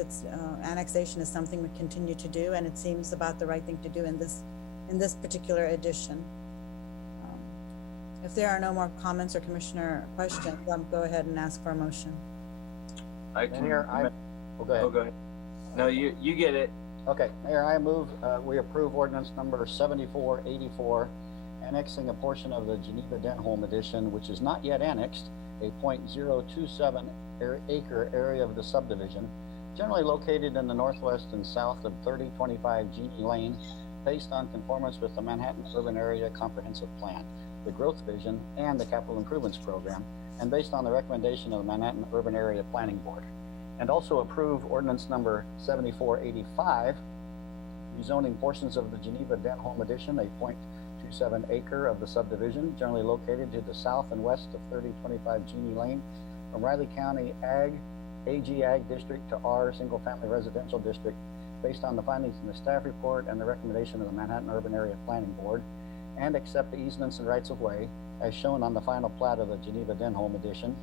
Annexation is something we continue to do, and it seems about the right thing to do in this particular edition. If there are no more comments or commissioner questions, I'll go ahead and ask for a motion. Mayor, go ahead. Oh, go ahead. No, you get it. Okay, Mayor, I move we approve ordinance number 7484, annexing a portion of the Geneva Denholm edition, which is not yet annexed, a 0.027 acre area of the subdivision, generally located in the northwest and south of 3025 Genie Lane, based on conformance with the Manhattan Urban Area Comprehensive Plan, the Growth Vision, and the Capital Improvements Program, and based on the recommendation of the Manhattan Urban Area Planning Board. and also approve ordinance number 7485, rezoning portions of the Geneva Denholm Edition, a 0.27 acre of the subdivision generally located to the south and west of 3025 Genie Lane from Riley County AG Ag District to R Single Family Residential District based on the findings in the staff report and the recommendation of the Manhattan Urban Area Planning Board, and accept the easements and rights of way as shown on the final plat of the Geneva Denholm Edition,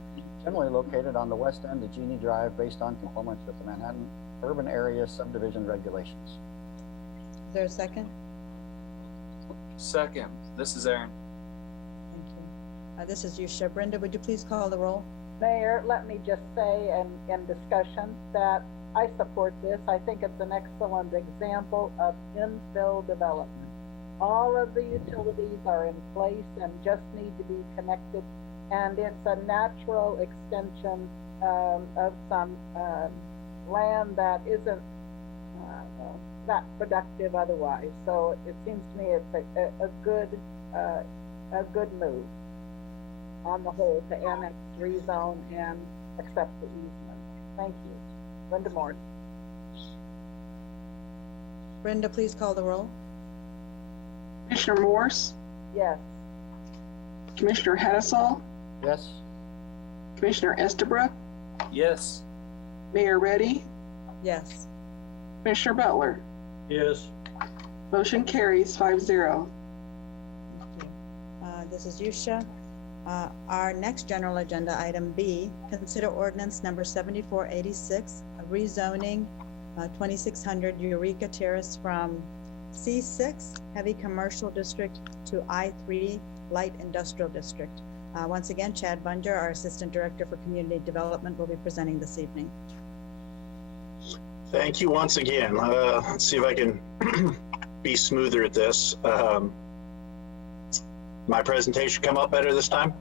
generally located on the west end of Genie Drive based on conformance with the Manhattan Urban Area Subdivision Regulations. Is there a second? Second, this is Aaron. Thank you. This is Yusha. Brenda, would you please call the roll? Mayor, let me just say in discussion that I support this. I think it's an excellent example of infill development. All of the utilities are in place and just need to be connected, and it's a natural extension of some land that isn't that productive otherwise. So it seems to me it's a good move on the whole to annex, rezone, and accept the easement. Thank you. Linda Moore. Brenda, please call the roll. Commissioner Morse, Yes. Commissioner Hattasol, Yes. Commissioner Estabrook, Yes. Mayor Reddy, Yes. Commissioner Butler. Yes. Motion carries 5-0. Thank you. This is Yusha. Our next general agenda item B, consider ordinance number 7486, rezoning 2600 Eureka Terrace from C6 Heavy Commercial District to I3 Light Industrial District. Once again, Chad Bunger, our Assistant Director for Community Development, will be presenting this evening. Thank you once again. Let's see if I can be smoother at this. My presentation come up better this time?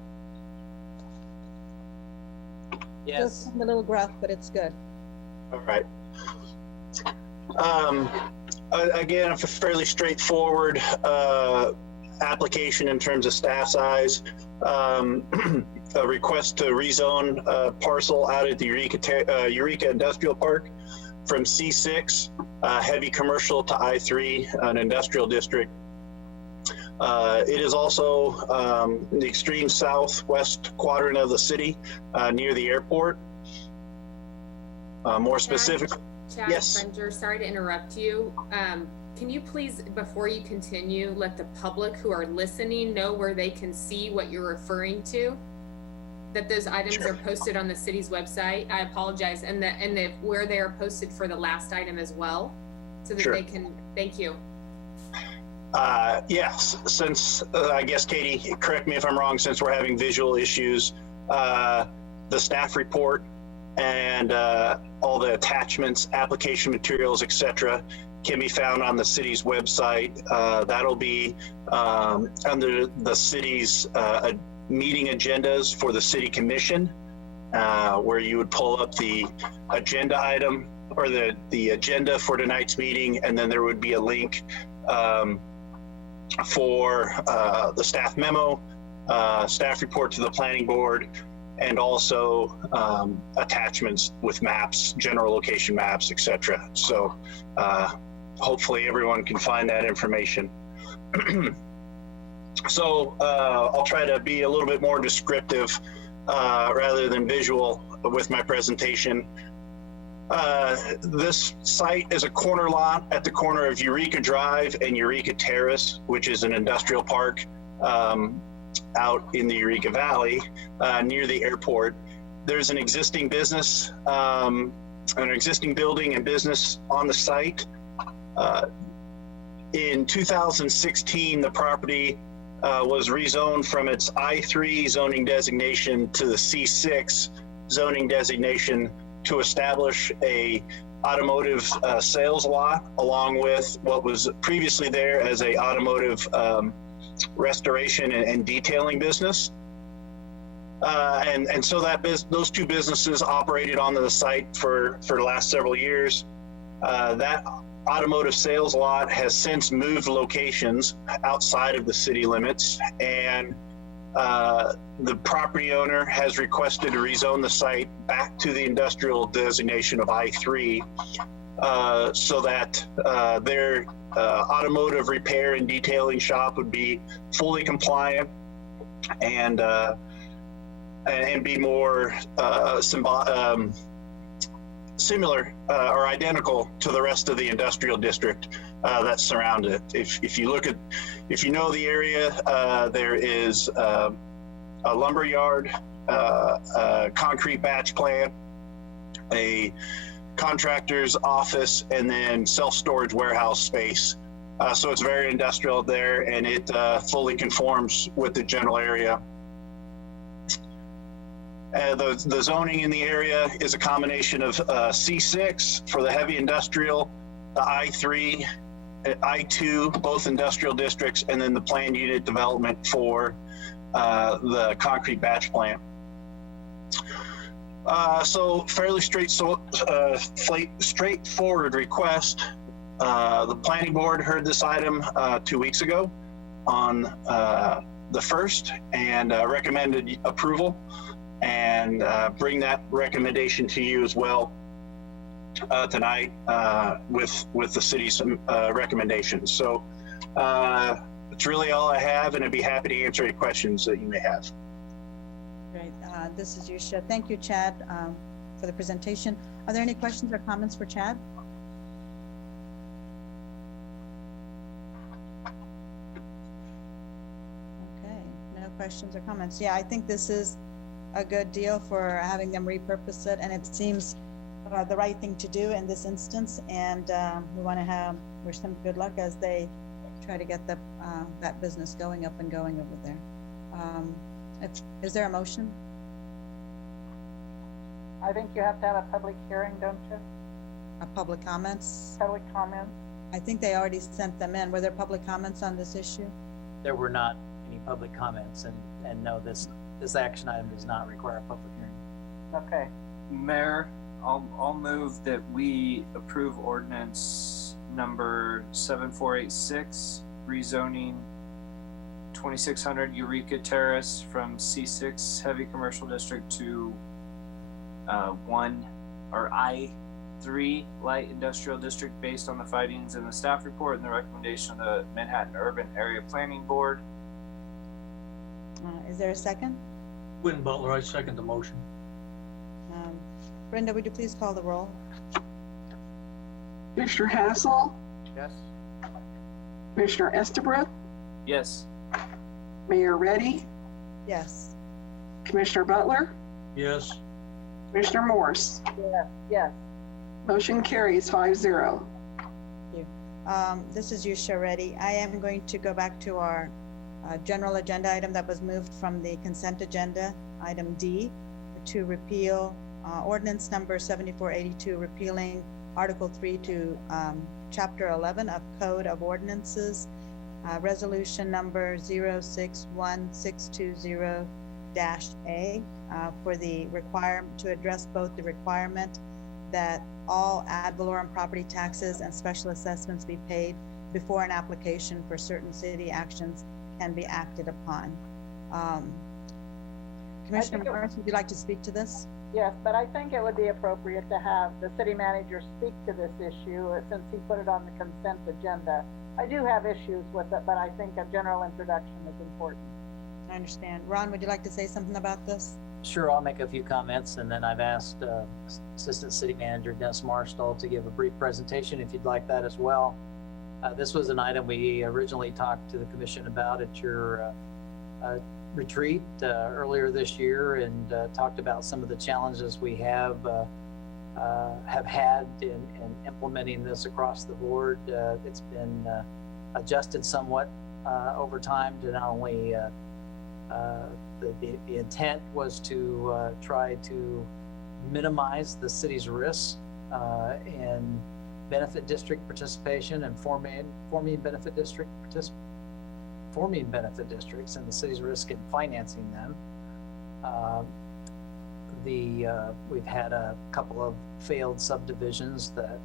Yes. Just a little gruff, but it's good. All right. Again, a fairly straightforward application in terms of staff size. A request to rezone a parcel out at the Eureka Industrial Park from C6 heavy commercial to I3, an industrial district. It is also in the extreme southwest quadrant of the city, near the airport. More specific. Chad Yes. Bunger, sorry to interrupt you. Can you please, before you continue, let the public who are listening know where they can see what you're referring to? That those items Sure. are posted on the city's website. I apologize, and where they are posted for the last item as well, so that Sure. they can. Thank you. Yes, since I guess Katie, correct me if I'm wrong, since we're having visual issues, the staff report and all the attachments, application materials, etc., can be found on the city's website. That'll be under the city's meeting agendas for the city commission, where you would pull up the agenda item or the agenda for tonight's meeting, and then there would be a link for the staff memo, staff report to the planning board, and also attachments with maps, general location maps, etc. So hopefully everyone can find that information. So I'll try to be a little bit more descriptive rather than visual with my presentation. This site is a corner lot at the corner of Eureka Drive and Eureka Terrace, which is an industrial park out in the Eureka Valley near the airport. There's an existing business, an existing building and business on the site. In 2016, the property was rezoned from its I3 zoning designation to the C6 zoning designation to establish a automotive sales lot, along with what was previously there as a automotive restoration and detailing business. And so those two businesses operated on the site for the last several years. That automotive sales lot has since moved locations outside of the city limits, and The property owner has requested to rezone the site back to the industrial designation of I3 so that their automotive repair and detailing shop would be fully compliant and be more similar or identical to the rest of the industrial district that's surrounded it. If you know the area, there is a lumber yard, a concrete batch plant, a contractor's office, and then self-storage warehouse space. So it's very industrial there, and it fully conforms with the general area. The zoning in the area is a combination of C6 for the heavy industrial, the I3, I2, both industrial districts, and then the planned unit development for the concrete batch plant. So fairly straightforward request. The planning board heard this item 2 weeks ago on the 1st and recommended approval, and bring that recommendation to you as well tonight with the city's recommendations. So it's really all I have, and I'd be happy to answer any questions that you may have. Great. This is Yusha. Thank you, Chad, for the presentation. Are there any questions or comments for Chad? Okay, no questions or comments. Yeah, I think this is a good deal for having them repurpose it, and it seems the right thing to do in this instance. And we want to wish them good luck as they try to get that business going up and going over there. Is there a motion? I think you have to have a public hearing, don't you? Public comments? Public comments. I think they already sent them in. Were there public comments on this issue? There were not any public comments, and no, this action item does not require a public hearing. Okay. Mayor, I'll move that we approve ordinance number 7486, rezoning 2600 Eureka Terrace from C6 heavy commercial district to I3 light industrial district based on the findings in the staff report and the recommendation of the Manhattan Urban Area Planning Board. Is there a second? Quinn Butler, I second the motion. Brenda, would you please call the roll? Commissioner Hassel, Yes. Commissioner Estabrook, Yes. Mayor Reddy, Yes. Commissioner Butler, Yes. Commissioner Morse. Yes, yes. Motion carries 5-0. This is Yusha Reddy. I am going to go back to our general agenda item that was moved from the consent agenda, item D, to repeal ordinance number 7482, repealing Article 3 to Chapter 11 of Code of Ordinances, resolution number 061620-A, for the requirement to address both the requirement that all ad valorem property taxes and special assessments be paid before an application for certain city actions can be acted upon. Commissioner Morris, would you like to speak to this? Yes, but I think it would be appropriate to have the city manager speak to this issue since he put it on the consent agenda. I do have issues with it, but I think a general introduction is important. I understand. Ron, would you like to say something about this? Sure, I'll make a few comments, and then I've asked Assistant City Manager Dennis Marstall to give a brief presentation if you'd like that as well. This was an item we originally talked to the commission about at your retreat earlier this year, and talked about some of the challenges we have had in implementing this across the board. It's been adjusted somewhat over time to not only the intent was to try to minimize the city's risks in benefit district participation and forming benefit districts and the city's risk in financing them. We've had a couple of failed subdivisions that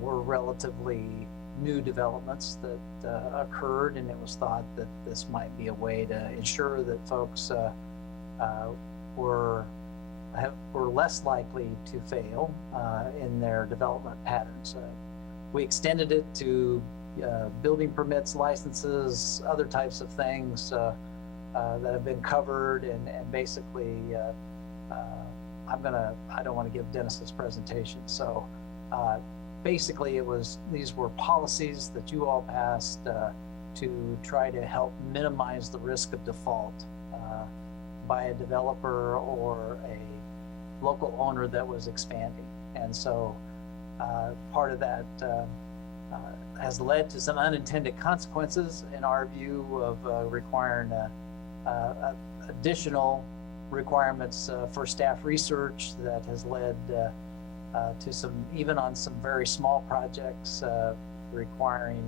were relatively new developments that occurred, and it was thought that this might be a way to ensure that folks were less likely to fail in their development patterns. We extended it to building permits, licenses, other types of things that have been covered, and basically I don't want to give Dennis's presentation. So basically these were policies that you all passed to try to help minimize the risk of default by a developer or a local owner that was expanding. And so part of that has led to some unintended consequences in our view of requiring additional requirements for staff research that has led to some, even on some very small projects, requiring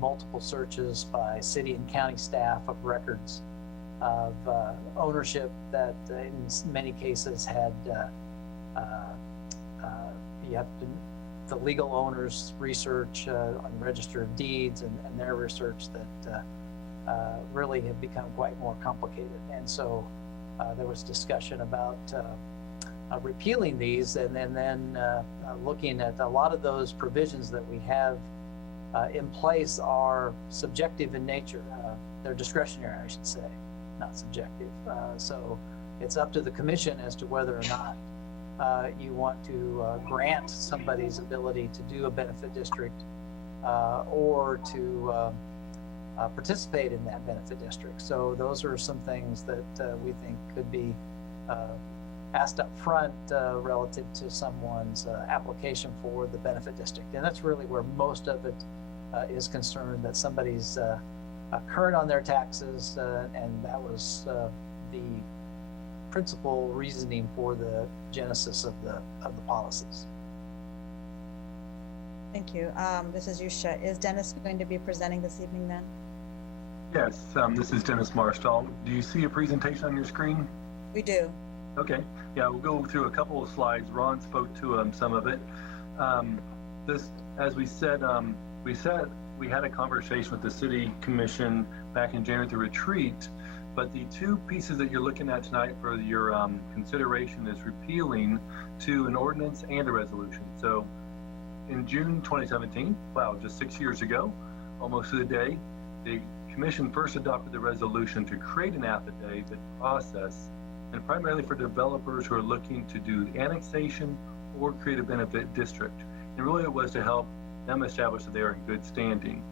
multiple searches by city and county staff of records of ownership that in many cases had you have to the legal owners research on register of deeds and their research that really have become quite more complicated. And so there was discussion about repealing these and then looking at a lot of those provisions that we have in place are subjective in nature. They're discretionary, I should say, not subjective. So it's up to the commission as to whether or not you want to grant somebody's ability to do a benefit district or to participate in that benefit district. So those are some things that we think could be asked up front relative to someone's application for the benefit district. And that's really where most of it is concerned, that somebody's current on their taxes, and that was the principal reasoning for the genesis of the policies. Thank you. This is Yusha. Is Dennis going to be presenting this evening then? Yes, this is Dennis Marstall. Do you see a presentation on your screen? We do. Okay. Yeah, we'll go through a couple of slides. Ron spoke to some of it. This, as we said, we had a conversation with the City Commission back in January at the retreat, but the two pieces that you're looking at tonight for your consideration is repealing to an ordinance and a resolution. So in June 2017, wow, just 6 years ago, almost to the day, the Commission first adopted the resolution to create an affidavit process, and primarily for developers who are looking to do annexation or create a benefit district. And really it was to help them establish that they are in good standing.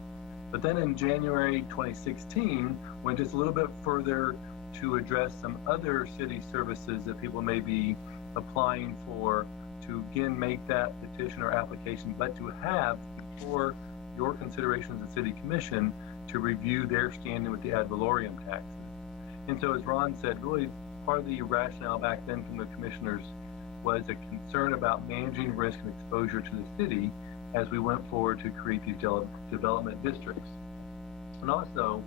But then in January 2016, went just a little bit further to address some other city services that people may be applying for, to again make that petition or application, but to have for your consideration as a City Commission to review their standing with the ad valorem taxes. And so as Ron said, really part of the rationale back then from the commissioners was a concern about managing risk and exposure to the city as we went forward to create these development districts. And also,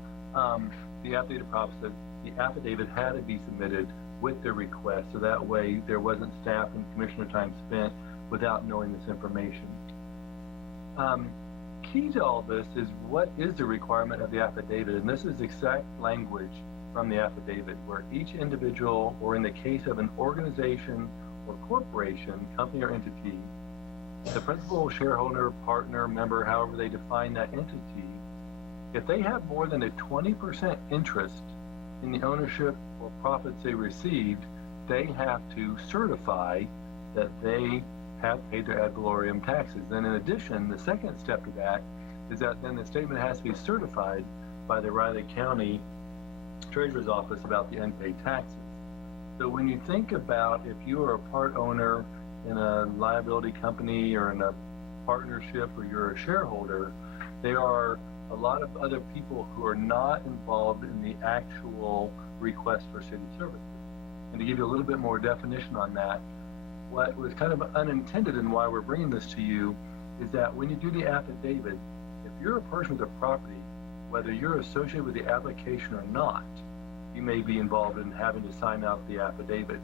the affidavit had to be submitted with the request, so that way there wasn't staff and commissioner time spent without knowing this information. Key to all this is what is the requirement of the affidavit, and this is exact language from the affidavit, where each individual, or in the case of an organization or corporation, company or entity, the principal shareholder, partner, member, however they define that entity, if they have more than a 20% interest in the ownership or profits they received, they have to certify that they have paid their ad valorem taxes. Then in addition, the second step to that is that then the statement has to be certified by the Riley County Treasurer's Office about the unpaid taxes. So when you think about if you are a part owner in a liability company or in a partnership, or you're a shareholder, there are a lot of other people who are not involved in the actual request for city services. And to give you a little bit more definition on that, what was kind of unintended and why we're bringing this to you is that when you do the affidavit, if you're a person with a property, whether you're associated with the application or not, you may be involved in having to sign out the affidavit.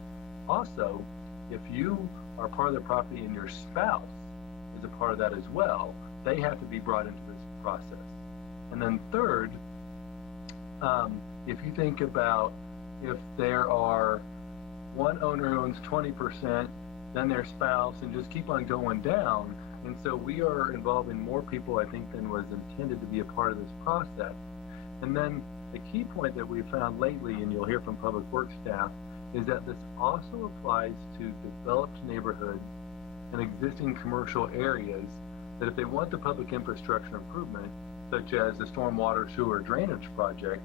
Also, if you are part of the property and your spouse is a part of that as well, they have to be brought into this process. And then third, if you think about if there are one owner who owns 20%, then their spouse, and just keep on going down. And so we are involving more people, I think, than was intended to be a part of this process. And then the key point that we've found lately, and you'll hear from public works staff, is that this also applies to developed neighborhoods and existing commercial areas, that if they want the public infrastructure improvement, such as the stormwater sewer drainage projects,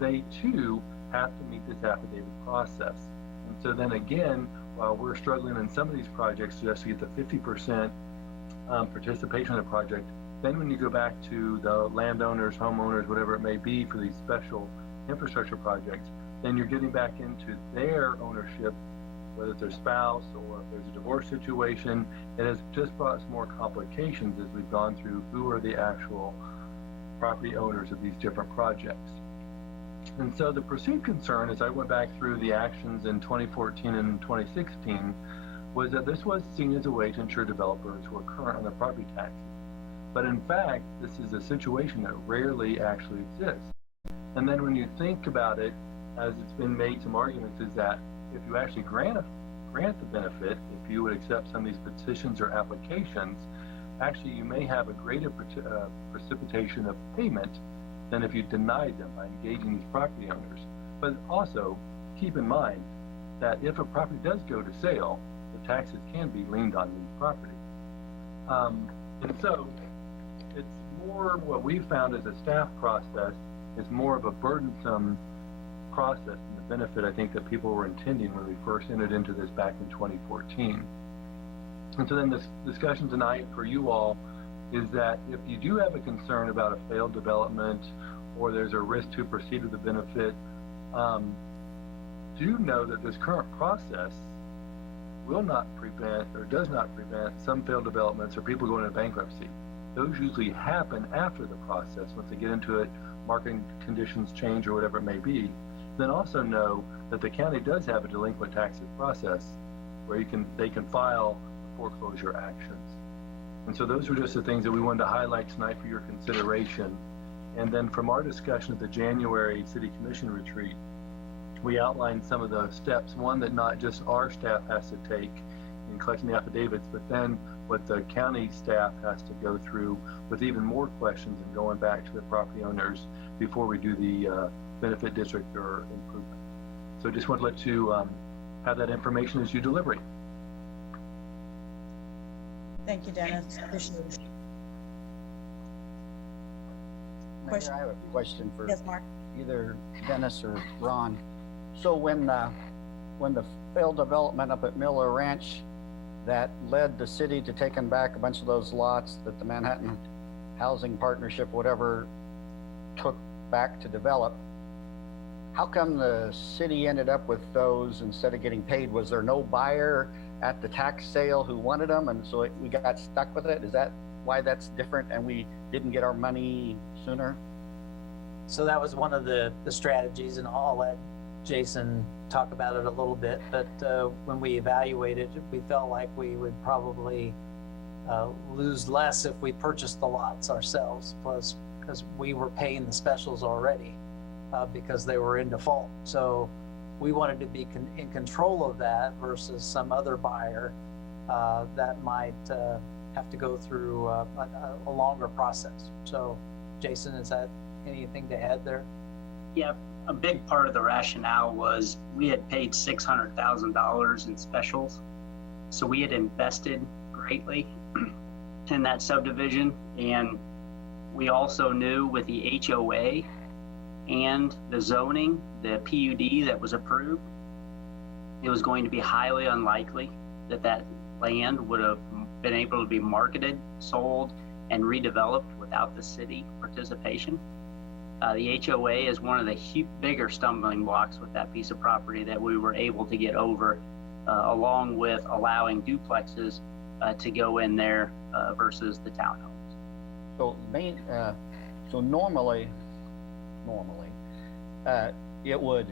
they too have to meet this affidavit process. And so then again, while we're struggling in some of these projects just to get the 50% participation in the project, then when you go back to the landowners, homeowners, whatever it may be for these special infrastructure projects, then you're getting back into their ownership, whether it's their spouse or if there's a divorce situation. It has just brought us more complications as we've gone through who are the actual property owners of these different projects. And so the perceived concern, as I went back through the actions in 2014 and 2016, was that this was seen as a way to ensure developers were current on their property taxes. But in fact, this is a situation that rarely actually exists. And then when you think about it, as it's been made some arguments, is that if you actually grant the benefit, if you would accept some of these petitions or applications, actually you may have a greater precipitation of payment than if you denied them by engaging these property owners. But also keep in mind that if a property does go to sale, the taxes can be leaned on these properties. And so it's more what we found as a staff process is more of a burdensome process than the benefit I think that people were intending when we first entered into this back in 2014. And so then this discussion tonight for you all is that if you do have a concern about a failed development or there's a risk to proceed with the benefit, do know that this current process will not prevent or does not prevent some failed developments or people going into bankruptcy. Those usually happen after the process once they get into it, marketing conditions change or whatever it may be. Then also know that the county does have a delinquent taxes process where they can file foreclosure actions. And so those were just the things that we wanted to highlight tonight for your consideration. And then from our discussion at the January City Commission retreat, we outlined some of the steps, one that not just our staff has to take in collecting the affidavits, but then what the county staff has to go through with even more questions and going back to the property owners before we do the benefit district or improvement. So just want to let you have that information as you deliberate. Thank you, Dennis. Appreciate it. Mayor, I have a question for Yes, Mark. either Dennis or Ron. So when the failed development up at Miller Ranch that led the city to taking back a bunch of those lots that the Manhattan Housing Partnership, whatever, took back to develop, how come the city ended up with those instead of getting paid? Was there no buyer at the tax sale who wanted them, and so we got stuck with it? Is that why that's different and we didn't get our money sooner? So that was one of the strategies, and I'll let Jason talk about it a little bit. But when we evaluated, we felt like we would probably lose less if we purchased the lots ourselves, plus because we were paying the specials already because they were in default. So we wanted to be in control of that versus some other buyer that might have to go through a longer process. So Jason, is that anything to add there? Yeah, a big part of the rationale was we had paid $600,000 in specials. So we had invested greatly in that subdivision. And we also knew with the HOA and the zoning, the PUD that was approved, it was going to be highly unlikely that that land would have been able to be marketed, sold, and redeveloped without the city participation. The HOA is one of the bigger stumbling blocks with that piece of property that we were able to get over, along with allowing duplexes to go in there versus the townhomes. So normally, it would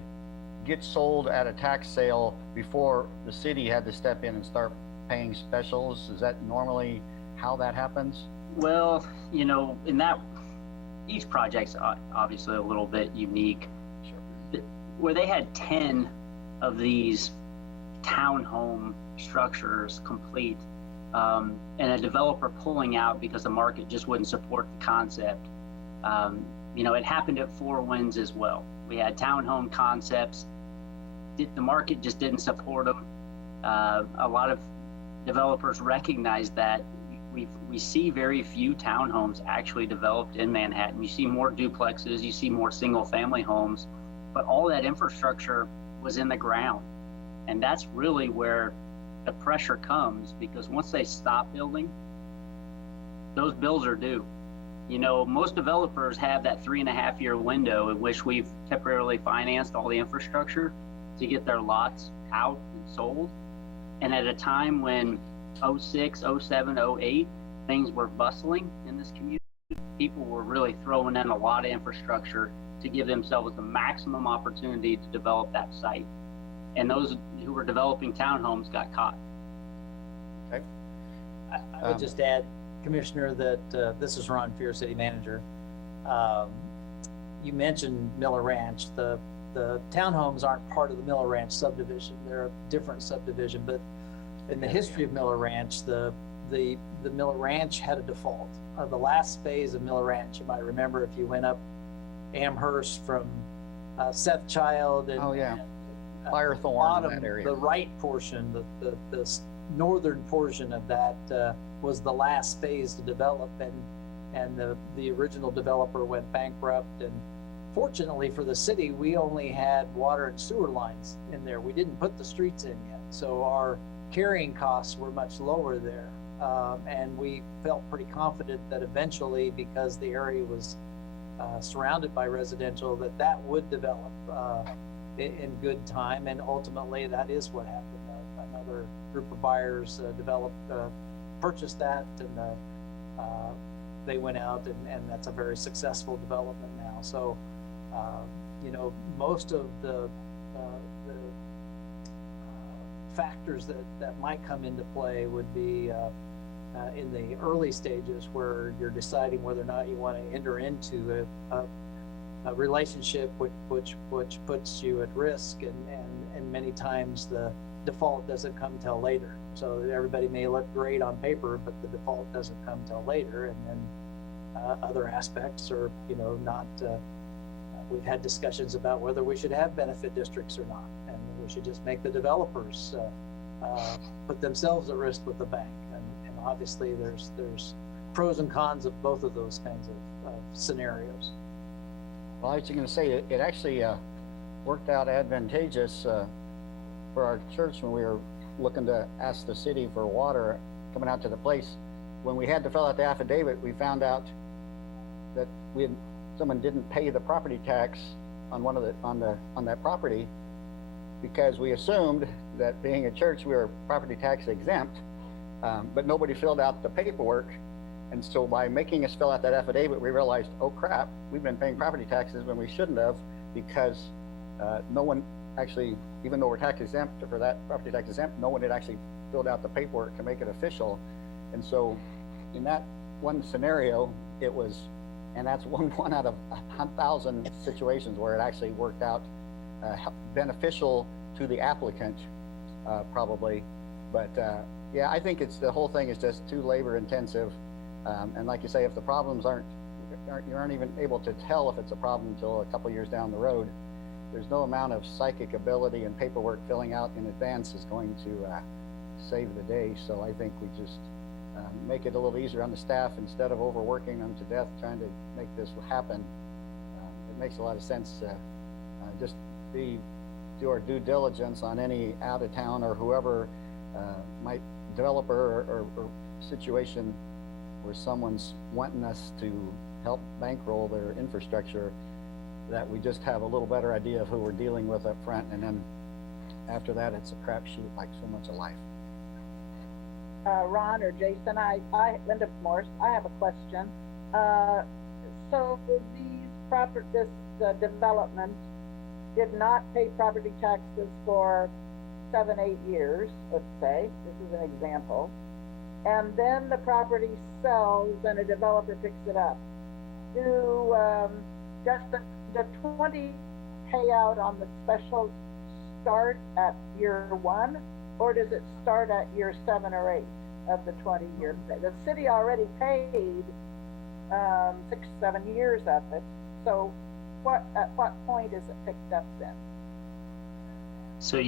get sold at a tax sale before the city had to step in and start paying specials. Is that normally how that happens? Well, you know, in that, each project's obviously a little bit unique. Where they had 10 of these townhome structures complete, and a developer pulling out because the market just wouldn't support the concept. You know, it happened at Four Winds as well. We had townhome concepts. The market just didn't support them. A lot of developers recognize that. We see very few townhomes actually developed in Manhattan. You see more duplexes, you see more single family homes, but all that infrastructure was in the ground. And that's really where the pressure comes, because once they stop building, those bills are due. You know, most developers have that 3.5-year window in which we've temporarily financed all the infrastructure to get their lots out and sold. And at a time when 06, 07, 08, things were bustling in this community, people were really throwing in a lot of infrastructure to give themselves the maximum opportunity to develop that site. And those who were developing townhomes got caught. Okay. I would just add, Commissioner, that this is Ron Fear, City Manager. You mentioned Miller Ranch. The townhomes aren't part of the Miller Ranch subdivision. They're a different subdivision, but in the history of Miller Ranch, the Miller Ranch had a default. The last phase of Miller Ranch, you might remember if you went up Amherst from Seth Child and Firethorn, that area. The right portion, the northern portion of that was the last phase to develop, and the original developer went bankrupt. And fortunately for the city, we only had water and sewer lines in there. We didn't put the streets in yet, so our carrying costs were much lower there. And we felt pretty confident that eventually, because the area was surrounded by residential, that would develop in good time. And ultimately, that is what happened. Another group of buyers purchased that, and they went out, and that's a very successful development now. So, you know, most of the factors that might come into play would be in the early stages, where you're deciding whether or not you want to enter into a relationship which puts you at risk, and many times the default doesn't come till later. So everybody may look great on paper, but the default doesn't come till later. And then other aspects are, you know, not. We've had discussions about whether we should have benefit districts or not, and we should just make the developers put themselves at risk with the bank. And obviously, there's pros and cons of both of those kinds of scenarios. Well, I was going to say, it actually worked out advantageous for our church when we were looking to ask the city for water coming out to the place. When we had to fill out the affidavit, we found out that someone didn't pay the property tax on on that property, because we assumed that being a church we were property tax exempt, but nobody filled out the paperwork. And so by making us fill out that affidavit, we realized, oh crap, we've been paying property taxes when we shouldn't have, because no one actually, even though we're tax exempt for that property tax exempt, no one had actually filled out the paperwork to make it official. And so in that one scenario, it was, and that's one out of 1,000 situations where it actually worked out beneficial to the applicant, probably. But yeah, I think the whole thing is just too labor intensive. And like you say, if the problems you aren't even able to tell if it's a problem until a couple years down the road, there's no amount of psychic ability and paperwork filling out in advance is going to save the day. So I think we just make it a little easier on the staff instead of overworking them to death trying to make this happen. It makes a lot of sense to just do our due diligence on any out of town or whoever might developer or situation where someone's wanting us to help bankroll their infrastructure, that we just have a little better idea of who we're dealing with up front, and then after that it's a crapshoot like so much of life. Ron or Jason, Linda Morse, I have a question. So this development did not pay property taxes for 7-8 years, let's say. This is an example. and then the property sells and a developer picks it up. Do just the 20 payout on the specials start at year 1, or does it start at year 7 or 8 of the 20-year? The city already paid 6-7 years of it, so at what point is it picked up then? So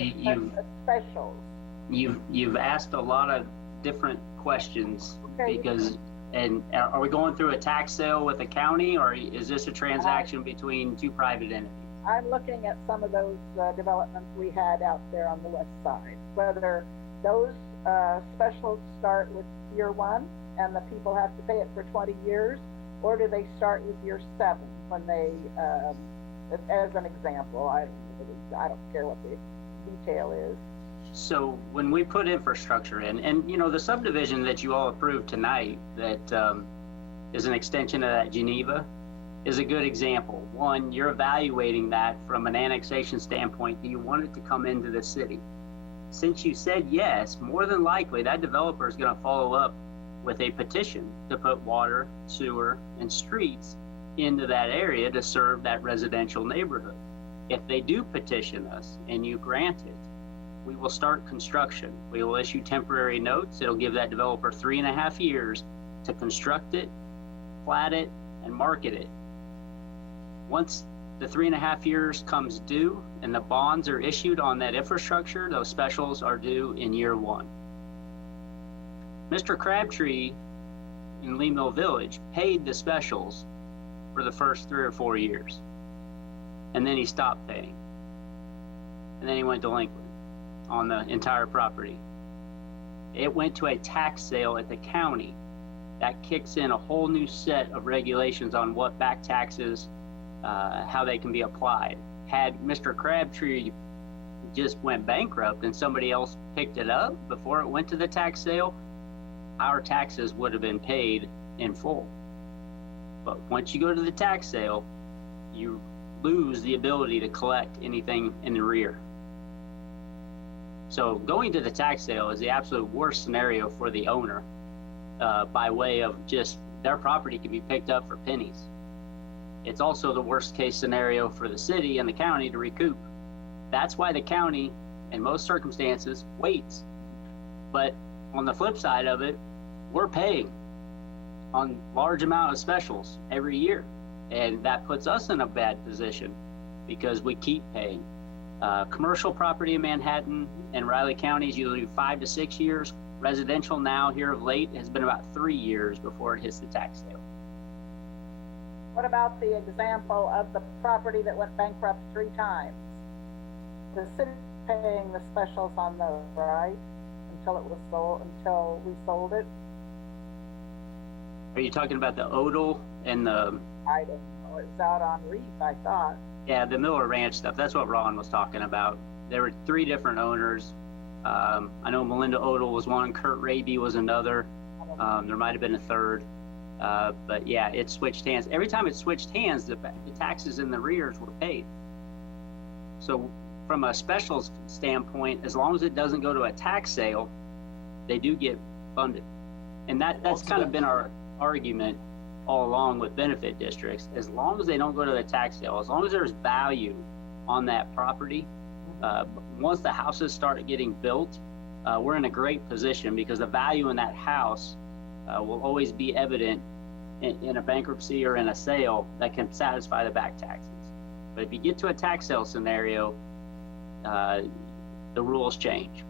you've asked a lot of different questions, okay. Because, and are we going through a tax sale with the county, or is this a transaction between two private entities? I'm looking at some of those developments we had out there on the west side, whether those specials start with year 1 and the people have to pay it for 20 years, or do they start with year 7 when they, as an example, I don't care what the detail is. So when we put infrastructure in, and you know, the subdivision that you all approved tonight that is an extension of that Geneva is a good example. One, you're evaluating that from an annexation standpoint. Do you want it to come into the city? Since you said yes, more than likely that developer is going to follow up with a petition to put water, sewer, and streets into that area to serve that residential neighborhood. If they do petition us and you grant it, we will start construction. We will issue temporary notes. It'll give that developer 3.5 years to construct it, plat it, and market it. Once the 3.5 years comes due and the bonds are issued on that infrastructure, those specials are due in year 1. Mr. Crabtree in Lee Mill Village paid the specials for the first 3 or 4 years. And then he stopped paying. And then he went delinquent on the entire property. It went to a tax sale at the county. That kicks in a whole new set of regulations on what back taxes, how they can be applied. Had Mr. Crabtree just went bankrupt and somebody else picked it up before it went to the tax sale, our taxes would have been paid in full. But once you go to the tax sale, you lose the ability to collect anything in the rear. So going to the tax sale is the absolute worst scenario for the owner, by way of just their property can be picked up for pennies. It's also the worst case scenario for the city and the county to recoup. That's why the county, in most circumstances, waits. But on the flip side of it, we're paying on large amount of specials every year. And that puts us in a bad position because we keep paying. Commercial property in Manhattan and Riley County is usually 5 to 6 years. Residential now here of late has been about 3 years before it hits the tax sale. What about the example of the property that went bankrupt 3 times? The city paying the specials on those, right? Until it was sold, until we sold it? Are you talking about the Odell and the... I don't know, it's out on Reef, I thought. Yeah, the Miller Ranch stuff, that's what Ron was talking about. There were 3 different owners. I know Melinda Odell was one, Kurt Raby was another. There might have been a third. But yeah, it switched hands. Every time it switched hands, the taxes in the rears were paid. So from a specials standpoint, as long as it doesn't go to a tax sale, they do get funded. And that's kind of been our argument all along with benefit districts. As long as they don't go to the tax sale, as long as there's value on that property, once the houses start getting built, we're in a great position because the value in that house will always be evident in a bankruptcy or in a sale that can satisfy the back taxes. But if you get to a tax sale scenario, the rules change.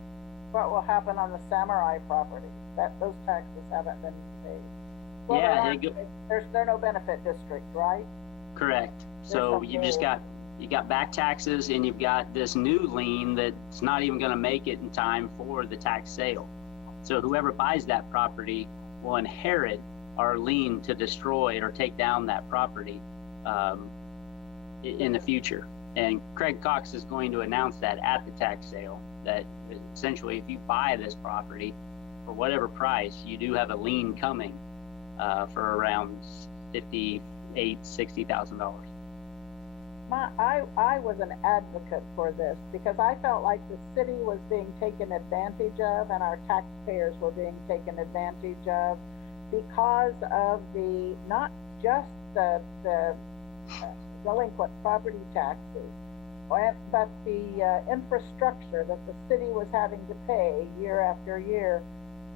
What will happen on the Samurai property? Those taxes haven't been paid. Well, Yeah, they're no benefit district, right? correct. So you've just got back taxes and you've got this new lien that's not even going to make it in time for the tax sale. So whoever buys that property will inherit our lien to destroy or take down that property in the future. And Craig Cox is going to announce that at the tax sale, that essentially if you buy this property for whatever price, you do have a lien coming for around $58,000, $60,000. I was an advocate for this because I felt like the city was being taken advantage of and our taxpayers were being taken advantage of because of the, not just the delinquent property taxes, but the infrastructure that the city was having to pay year after year,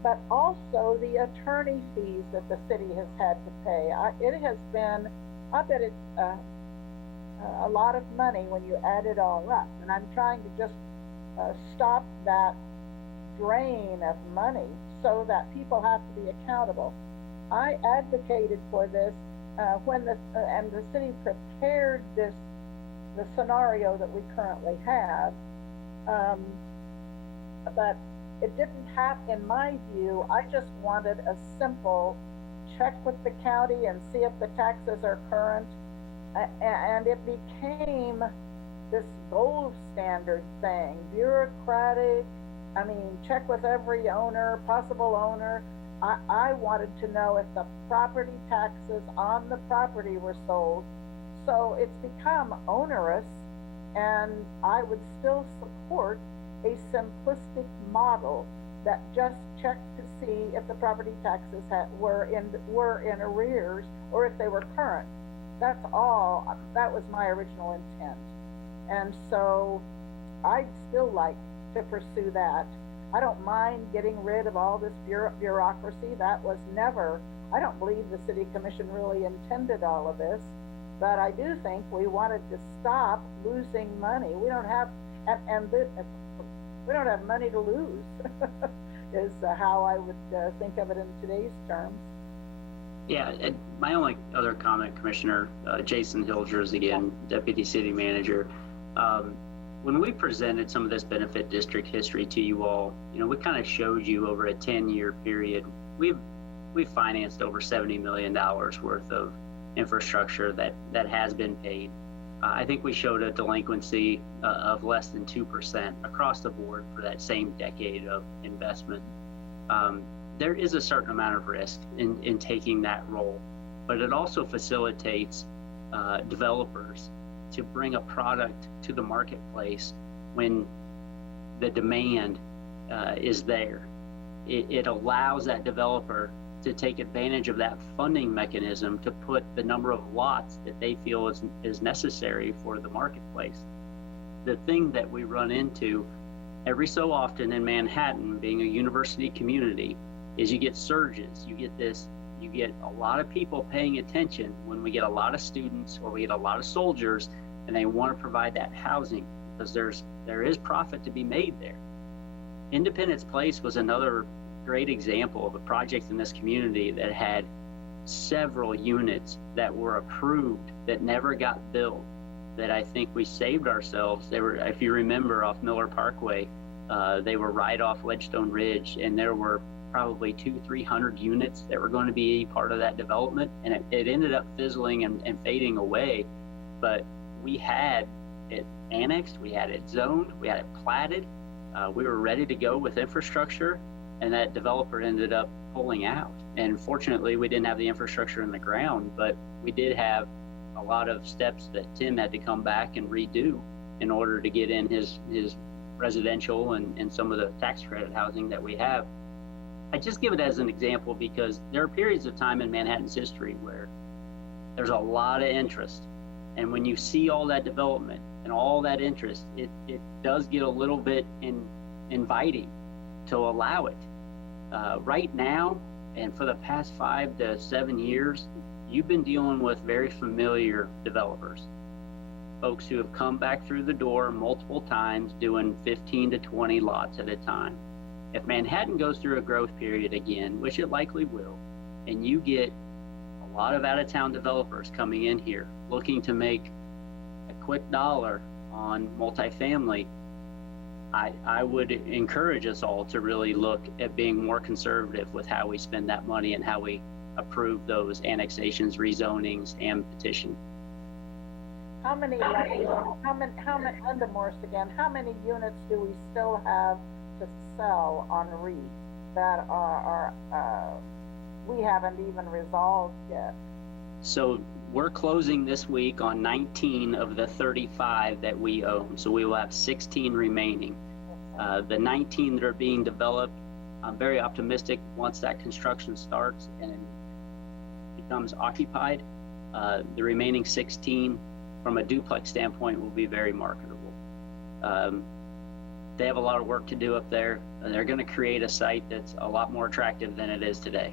but also the attorney fees that the city has had to pay. It has been, I bet it's a lot of money when you add it all up. And I'm trying to just stop that drain of money so that people have to be accountable. I advocated for this when the city prepared the scenario that we currently have, but it didn't happen. In my view, I just wanted a simple check with the county and see if the taxes are current, and it became this gold standard thing, bureaucratic. I mean, check with every owner, possible owner. I wanted to know if the property taxes on the property were sold. So it's become onerous, and I would still support a simplistic model that just checked to see if the property taxes were in arrears or if they were current. That's all. That was my original intent. And so I'd still like to pursue that. I don't mind getting rid of all this bureaucracy. That was never, I don't believe the city commission really intended all of this, but I do think we wanted to stop losing money. We don't have, we don't have money to lose, is how I would think of it in today's terms. Yeah, and my only other comment, Commissioner, Jason Hilgers again, Deputy City Manager. When we presented some of this benefit district history to you all, you know, we kind of showed you over a 10-year period, we've financed over $70 million worth of infrastructure that has been paid. I think we showed a delinquency of less than 2% across the board for that same decade of investment. There is a certain amount of risk in taking that role, but it also facilitates developers to bring a product to the marketplace when the demand is there. It allows that developer to take advantage of that funding mechanism to put the number of lots that they feel is necessary for the marketplace. The thing that we run into every so often in Manhattan, being a university community, is you get surges. You get a lot of people paying attention when we get a lot of students or we get a lot of soldiers, and they want to provide that housing because there is profit to be made there. Independence Place was another great example of a project in this community that had several units that were approved that never got built, that I think we saved ourselves. They were, if you remember, off Miller Parkway, they were right off Ledgestone Ridge, and there were probably 200-300 units that were going to be part of that development, and it ended up fizzling and fading away. But we had it annexed, we had it zoned, we had it platted, we were ready to go with infrastructure, and that developer ended up pulling out. And fortunately, we didn't have the infrastructure in the ground, but we did have a lot of steps that Tim had to come back and redo in order to get in his residential and some of the tax credit housing that we have. I just give it as an example because there are periods of time in Manhattan's history where there's a lot of interest. And when you see all that development and all that interest, it does get a little bit inviting to allow it. Right now, and for the past 5 to 7 years, you've been dealing with very familiar developers, folks who have come back through the door multiple times doing 15 to 20 lots at a time. If Manhattan goes through a growth period again, which it likely will, and you get a lot of out-of-town developers coming in here looking to make a quick dollar on multifamily, I would encourage us all to really look at being more conservative with how we spend that money and how we approve those annexations, rezonings, and petition. How many under Morse again, how many units do we still have to sell on REIT that are we haven't even resolved yet? So we're closing this week on 19 of the 35 that we own. So we will have 16 remaining. The 19 that are being developed, I'm very optimistic once that construction starts and becomes occupied, the remaining 16 from a duplex standpoint will be very marketable. They have a lot of work to do up there, and they're going to create a site that's a lot more attractive than it is today.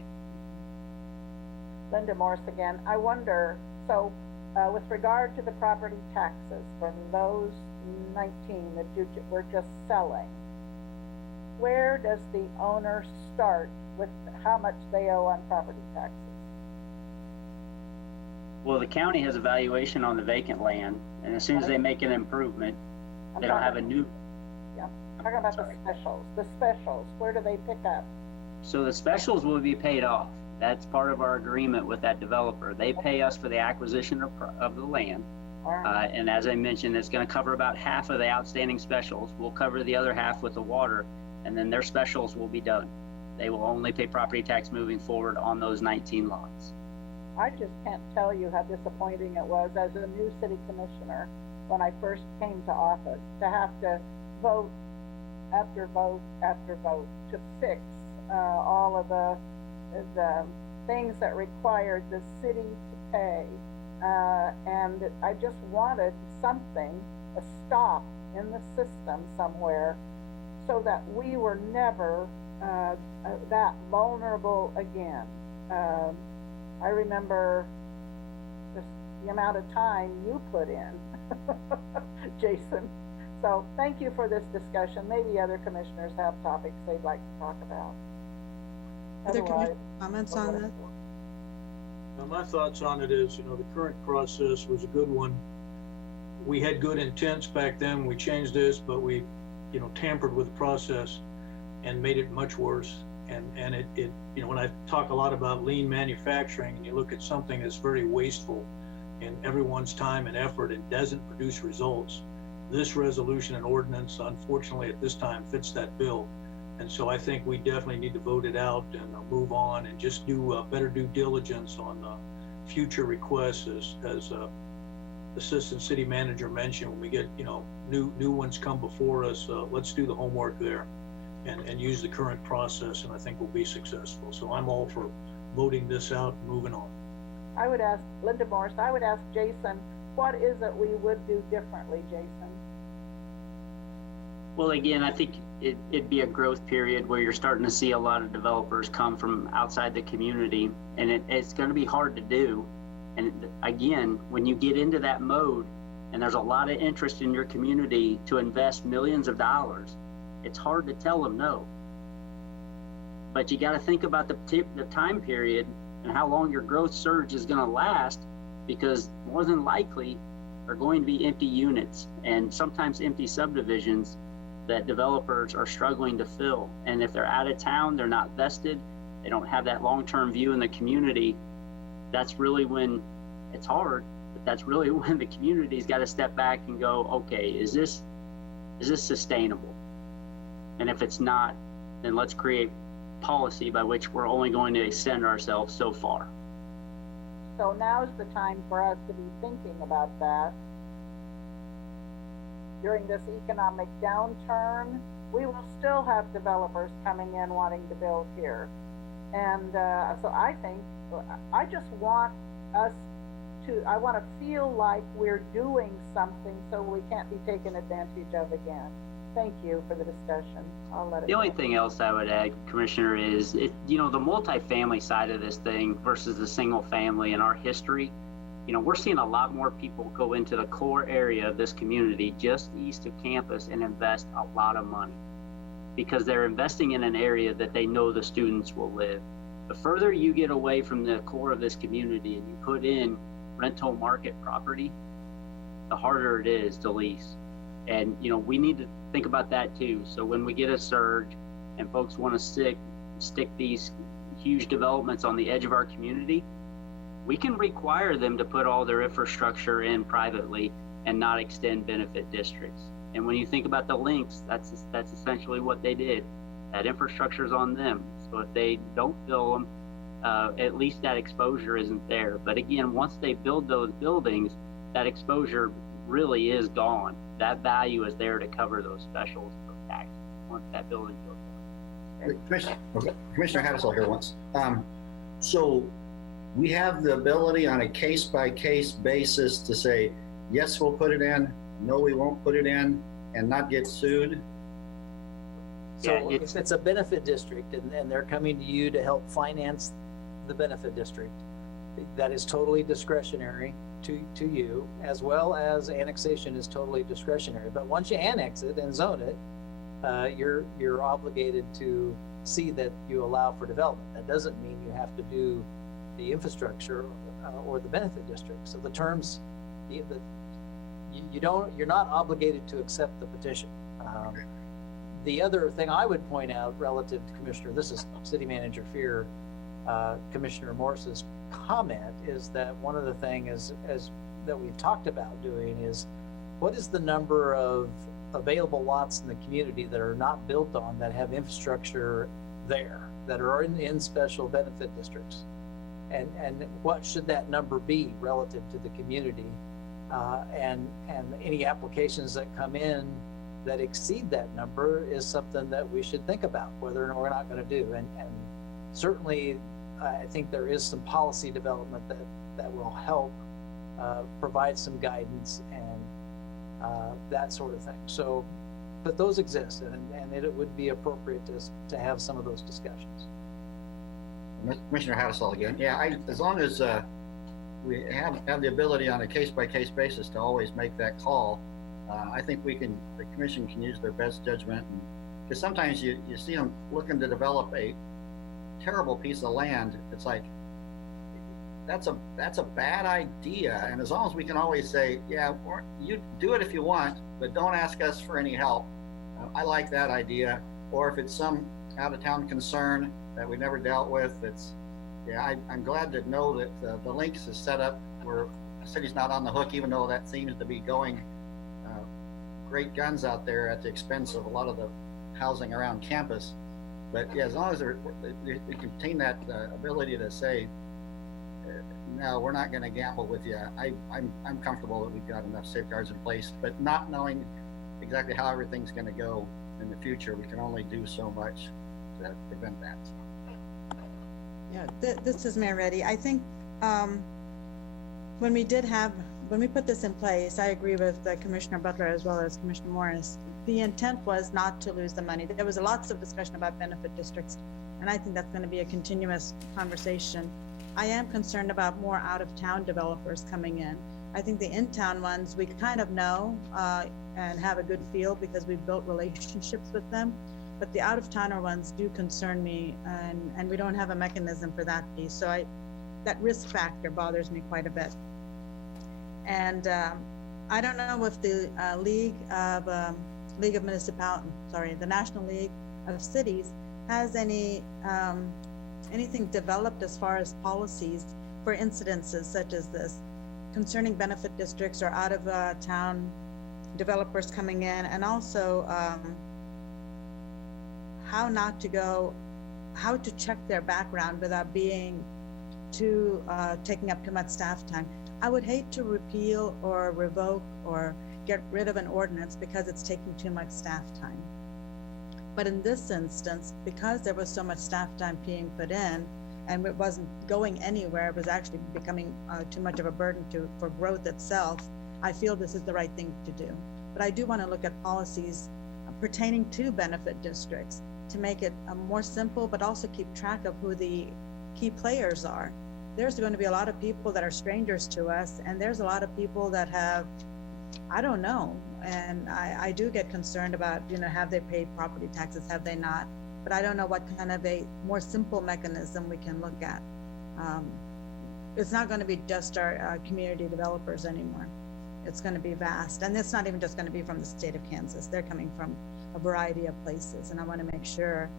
Linda Morse again. I wonder, so with regard to the property taxes from those 19 that you were just selling, where does the owner start with how much they owe on property taxes? Well, the county has a valuation on the vacant land, and as soon as they make an improvement, they don't have a new. Yeah, I'm talking about the specials. The specials, where do they pick up? So the specials will be paid off. That's part of our agreement with that developer. They pay us for the acquisition of the land. And as I mentioned, it's going to cover about half of the outstanding specials. We'll cover the other half with the water, and then their specials will be done. They will only pay property tax moving forward on those 19 lots. I just can't tell you how disappointing it was as a new city commissioner when I first came to office to have to vote after vote after vote to fix all of the things that required the city to pay. And I just wanted something, a stop in the system somewhere so that we were never that vulnerable again. I remember just the amount of time you put in, Jason. So thank you for this discussion. Maybe other commissioners have topics they'd like to talk about. Other commissioner comments on this? Now, my thoughts on it is, the current process was a good one. We had good intents back then. We changed this, but we, tampered with the process and made it much worse. And it when I talk a lot about lean manufacturing, and you look at something that's very wasteful in everyone's time and effort and doesn't produce results, this resolution and ordinance, unfortunately, at this time fits that bill. And so I think we definitely need to vote it out and move on and just do better due diligence on future requests, as Assistant City Manager mentioned. When we get new ones come before us, let's do the homework there and use the current process, and I think we'll be successful. So I'm all for voting this out and moving on. I would ask Linda Morris, I would ask Jason, what is it we would do differently, Jason? Well, again, I think it'd be a growth period where you're starting to see a lot of developers come from outside the community, and it's going to be hard to do. And again, when you get into that mode and there's a lot of interest in your community to invest millions of dollars, it's hard to tell them no. But you got to think about the time period and how long your growth surge is going to last, because more than likely are going to be empty units and sometimes empty subdivisions that developers are struggling to fill. And if they're out of town, they're not vested, they don't have that long-term view in the community, that's really when it's hard. But that's really when the community's got to step back and go, okay, is this sustainable? And if it's not, then let's create policy by which we're only going to extend ourselves so far. So now's the time for us to be thinking about that. During this economic downturn, we will still have developers coming in wanting to build here. And so I think, I just want us I want to feel like we're doing something so we can't be taken advantage of again. Thank you for the discussion. I'll let it The only thing else I would add, Commissioner, is the multifamily side of this thing versus the single family in our history. We're seeing a lot more people go into the core area of this community just east of campus and invest a lot of money because they're investing in an area that they know the students will live. The further you get away from the core of this community and you put in rental market property, the harder it is to lease. And, we need to think about that too. So when we get a surge and folks want to stick these huge developments on the edge of our community, we can require them to put all their infrastructure in privately and not extend benefit districts. And when you think about the links, that's essentially what they did. That infrastructure is on them. So if they don't fill them, at least that exposure isn't there. But again, once they build those buildings, that exposure really is gone. That value is there to cover those specials, those taxes, once that building goes up. Commissioner Hassel here once. So we have the ability on a case-by-case basis to say, yes, we'll put it in, no, we won't put it in, and not get sued. So if it's a benefit district and they're coming to you to help finance the benefit district, that is totally discretionary to you, as well as annexation is totally discretionary. But once you annex it and zone it, you're obligated to see that you allow for development. That doesn't mean you have to do the infrastructure or the benefit district. So the terms, you're not obligated to accept the petition. The other thing I would point out relative to Commissioner, this is City Manager Fear, Commissioner Morris's comment, is that one of the things that we've talked about doing is, what is the number of available lots in the community that are not built on, that have infrastructure there, that are in special benefit districts? And what should that number be relative to the community? And any applications that come in that exceed that number is something that we should think about whether or not we're not going to do. And certainly, I think there is some policy development that will help provide some guidance and that sort of thing. So, but those exist, and it would be appropriate to have some of those discussions. Commissioner Hassel again. Yeah, as long as we have the ability on a case-by-case basis to always make that call, I think the commission can use their best judgment. Because sometimes you see them looking to develop a terrible piece of land. It's like, that's a bad idea. And as long as we can always say, yeah, you do it if you want, but don't ask us for any help. I like that idea. Or if it's some out-of-town concern that we never dealt with, I'm glad to know that the links is set up where the city's not on the hook, even though that seems to be going great guns out there at the expense of a lot of the housing around campus. But yeah, as long as they contain that ability to say, no, we're not going to gamble with you. I'm comfortable that we've got enough safeguards in place, but not knowing exactly how everything's going to go in the future, we can only do so much to prevent that. Yeah, this is Mayor Reddy. I think when we put this in place, I agree with Commissioner Butler as well as Commissioner Morris. The intent was not to lose the money. There was lots of discussion about benefit districts, and I think that's going to be a continuous conversation. I am concerned about more out-of-town developers coming in. I think the in-town ones, we kind of know and have a good feel because we've built relationships with them. But the out-of-towner ones do concern me, and we don't have a mechanism for that piece. So that risk factor bothers me quite a bit. And I don't know if the the National League of Cities has anything developed as far as policies for incidences such as this, concerning benefit districts or out-of-town developers coming in, and also how to check their background without being taking up too much staff time. I would hate to repeal or revoke or get rid of an ordinance because it's taking too much staff time. But in this instance, because there was so much staff time being put in and it wasn't going anywhere, it was actually becoming too much of a burden for growth itself, I feel this is the right thing to do. But I do want to look at policies pertaining to benefit districts to make it more simple, but also keep track of who the key players are. There's going to be a lot of people that are strangers to us, and there's a lot of people that have, I don't know, and I do get concerned about, have they paid property taxes, have they not? But I don't know what kind of a more simple mechanism we can look at. It's not going to be just our community developers anymore. It's going to be vast, and it's not even just going to be from the state of Kansas. They're coming from a variety of places, and I want to make sure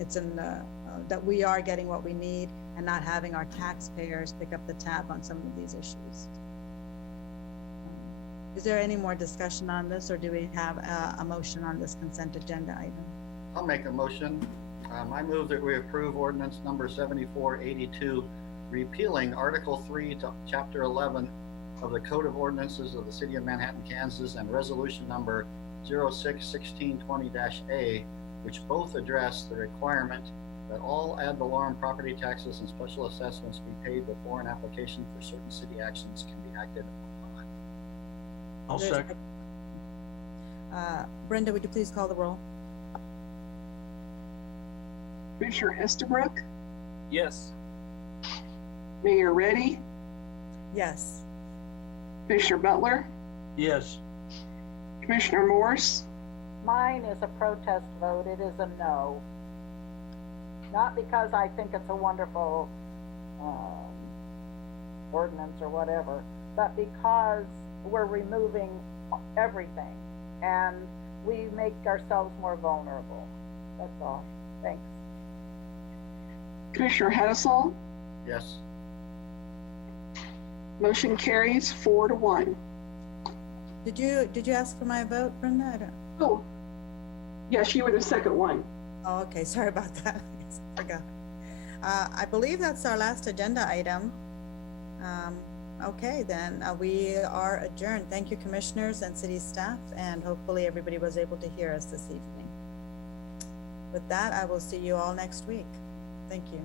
it's in the that we are getting what we need and not having our taxpayers pick up the tab on some of these issues. Is there any more discussion on this, or do we have a motion on this consent agenda item? I'll make a motion I move that we approve ordinance number 7482, repealing Article 3 to Chapter 11 of the Code of Ordinances of the City of Manhattan, Kansas, and resolution number 06-1620-A, which both address the requirement that all ad valorem property taxes and special assessments be paid before an application for certain city actions can be acted upon. I'll second. Brenda, would you please call the roll? Commissioner Estabrook, Yes. Mayor Reddy, Yes. Commissioner Butler, Yes. Commissioner Morse, Mine is a protest vote. It is a no. Not because I think it's a wonderful ordinance or whatever, but because we're removing everything and we make ourselves more vulnerable. That's all. Thanks. Commissioner Hattasol, Yes. motion carries 4-1. Did you ask for my vote, Brenda? I don't. Oh, yes, you were the second one. Oh, okay. Sorry about that. I guess I forgot. I believe that's our last agenda item. Okay, then we are adjourned. Thank you, commissioners and city staff, and hopefully everybody was able to hear us this evening. With that, I will see you all next week. Thank you.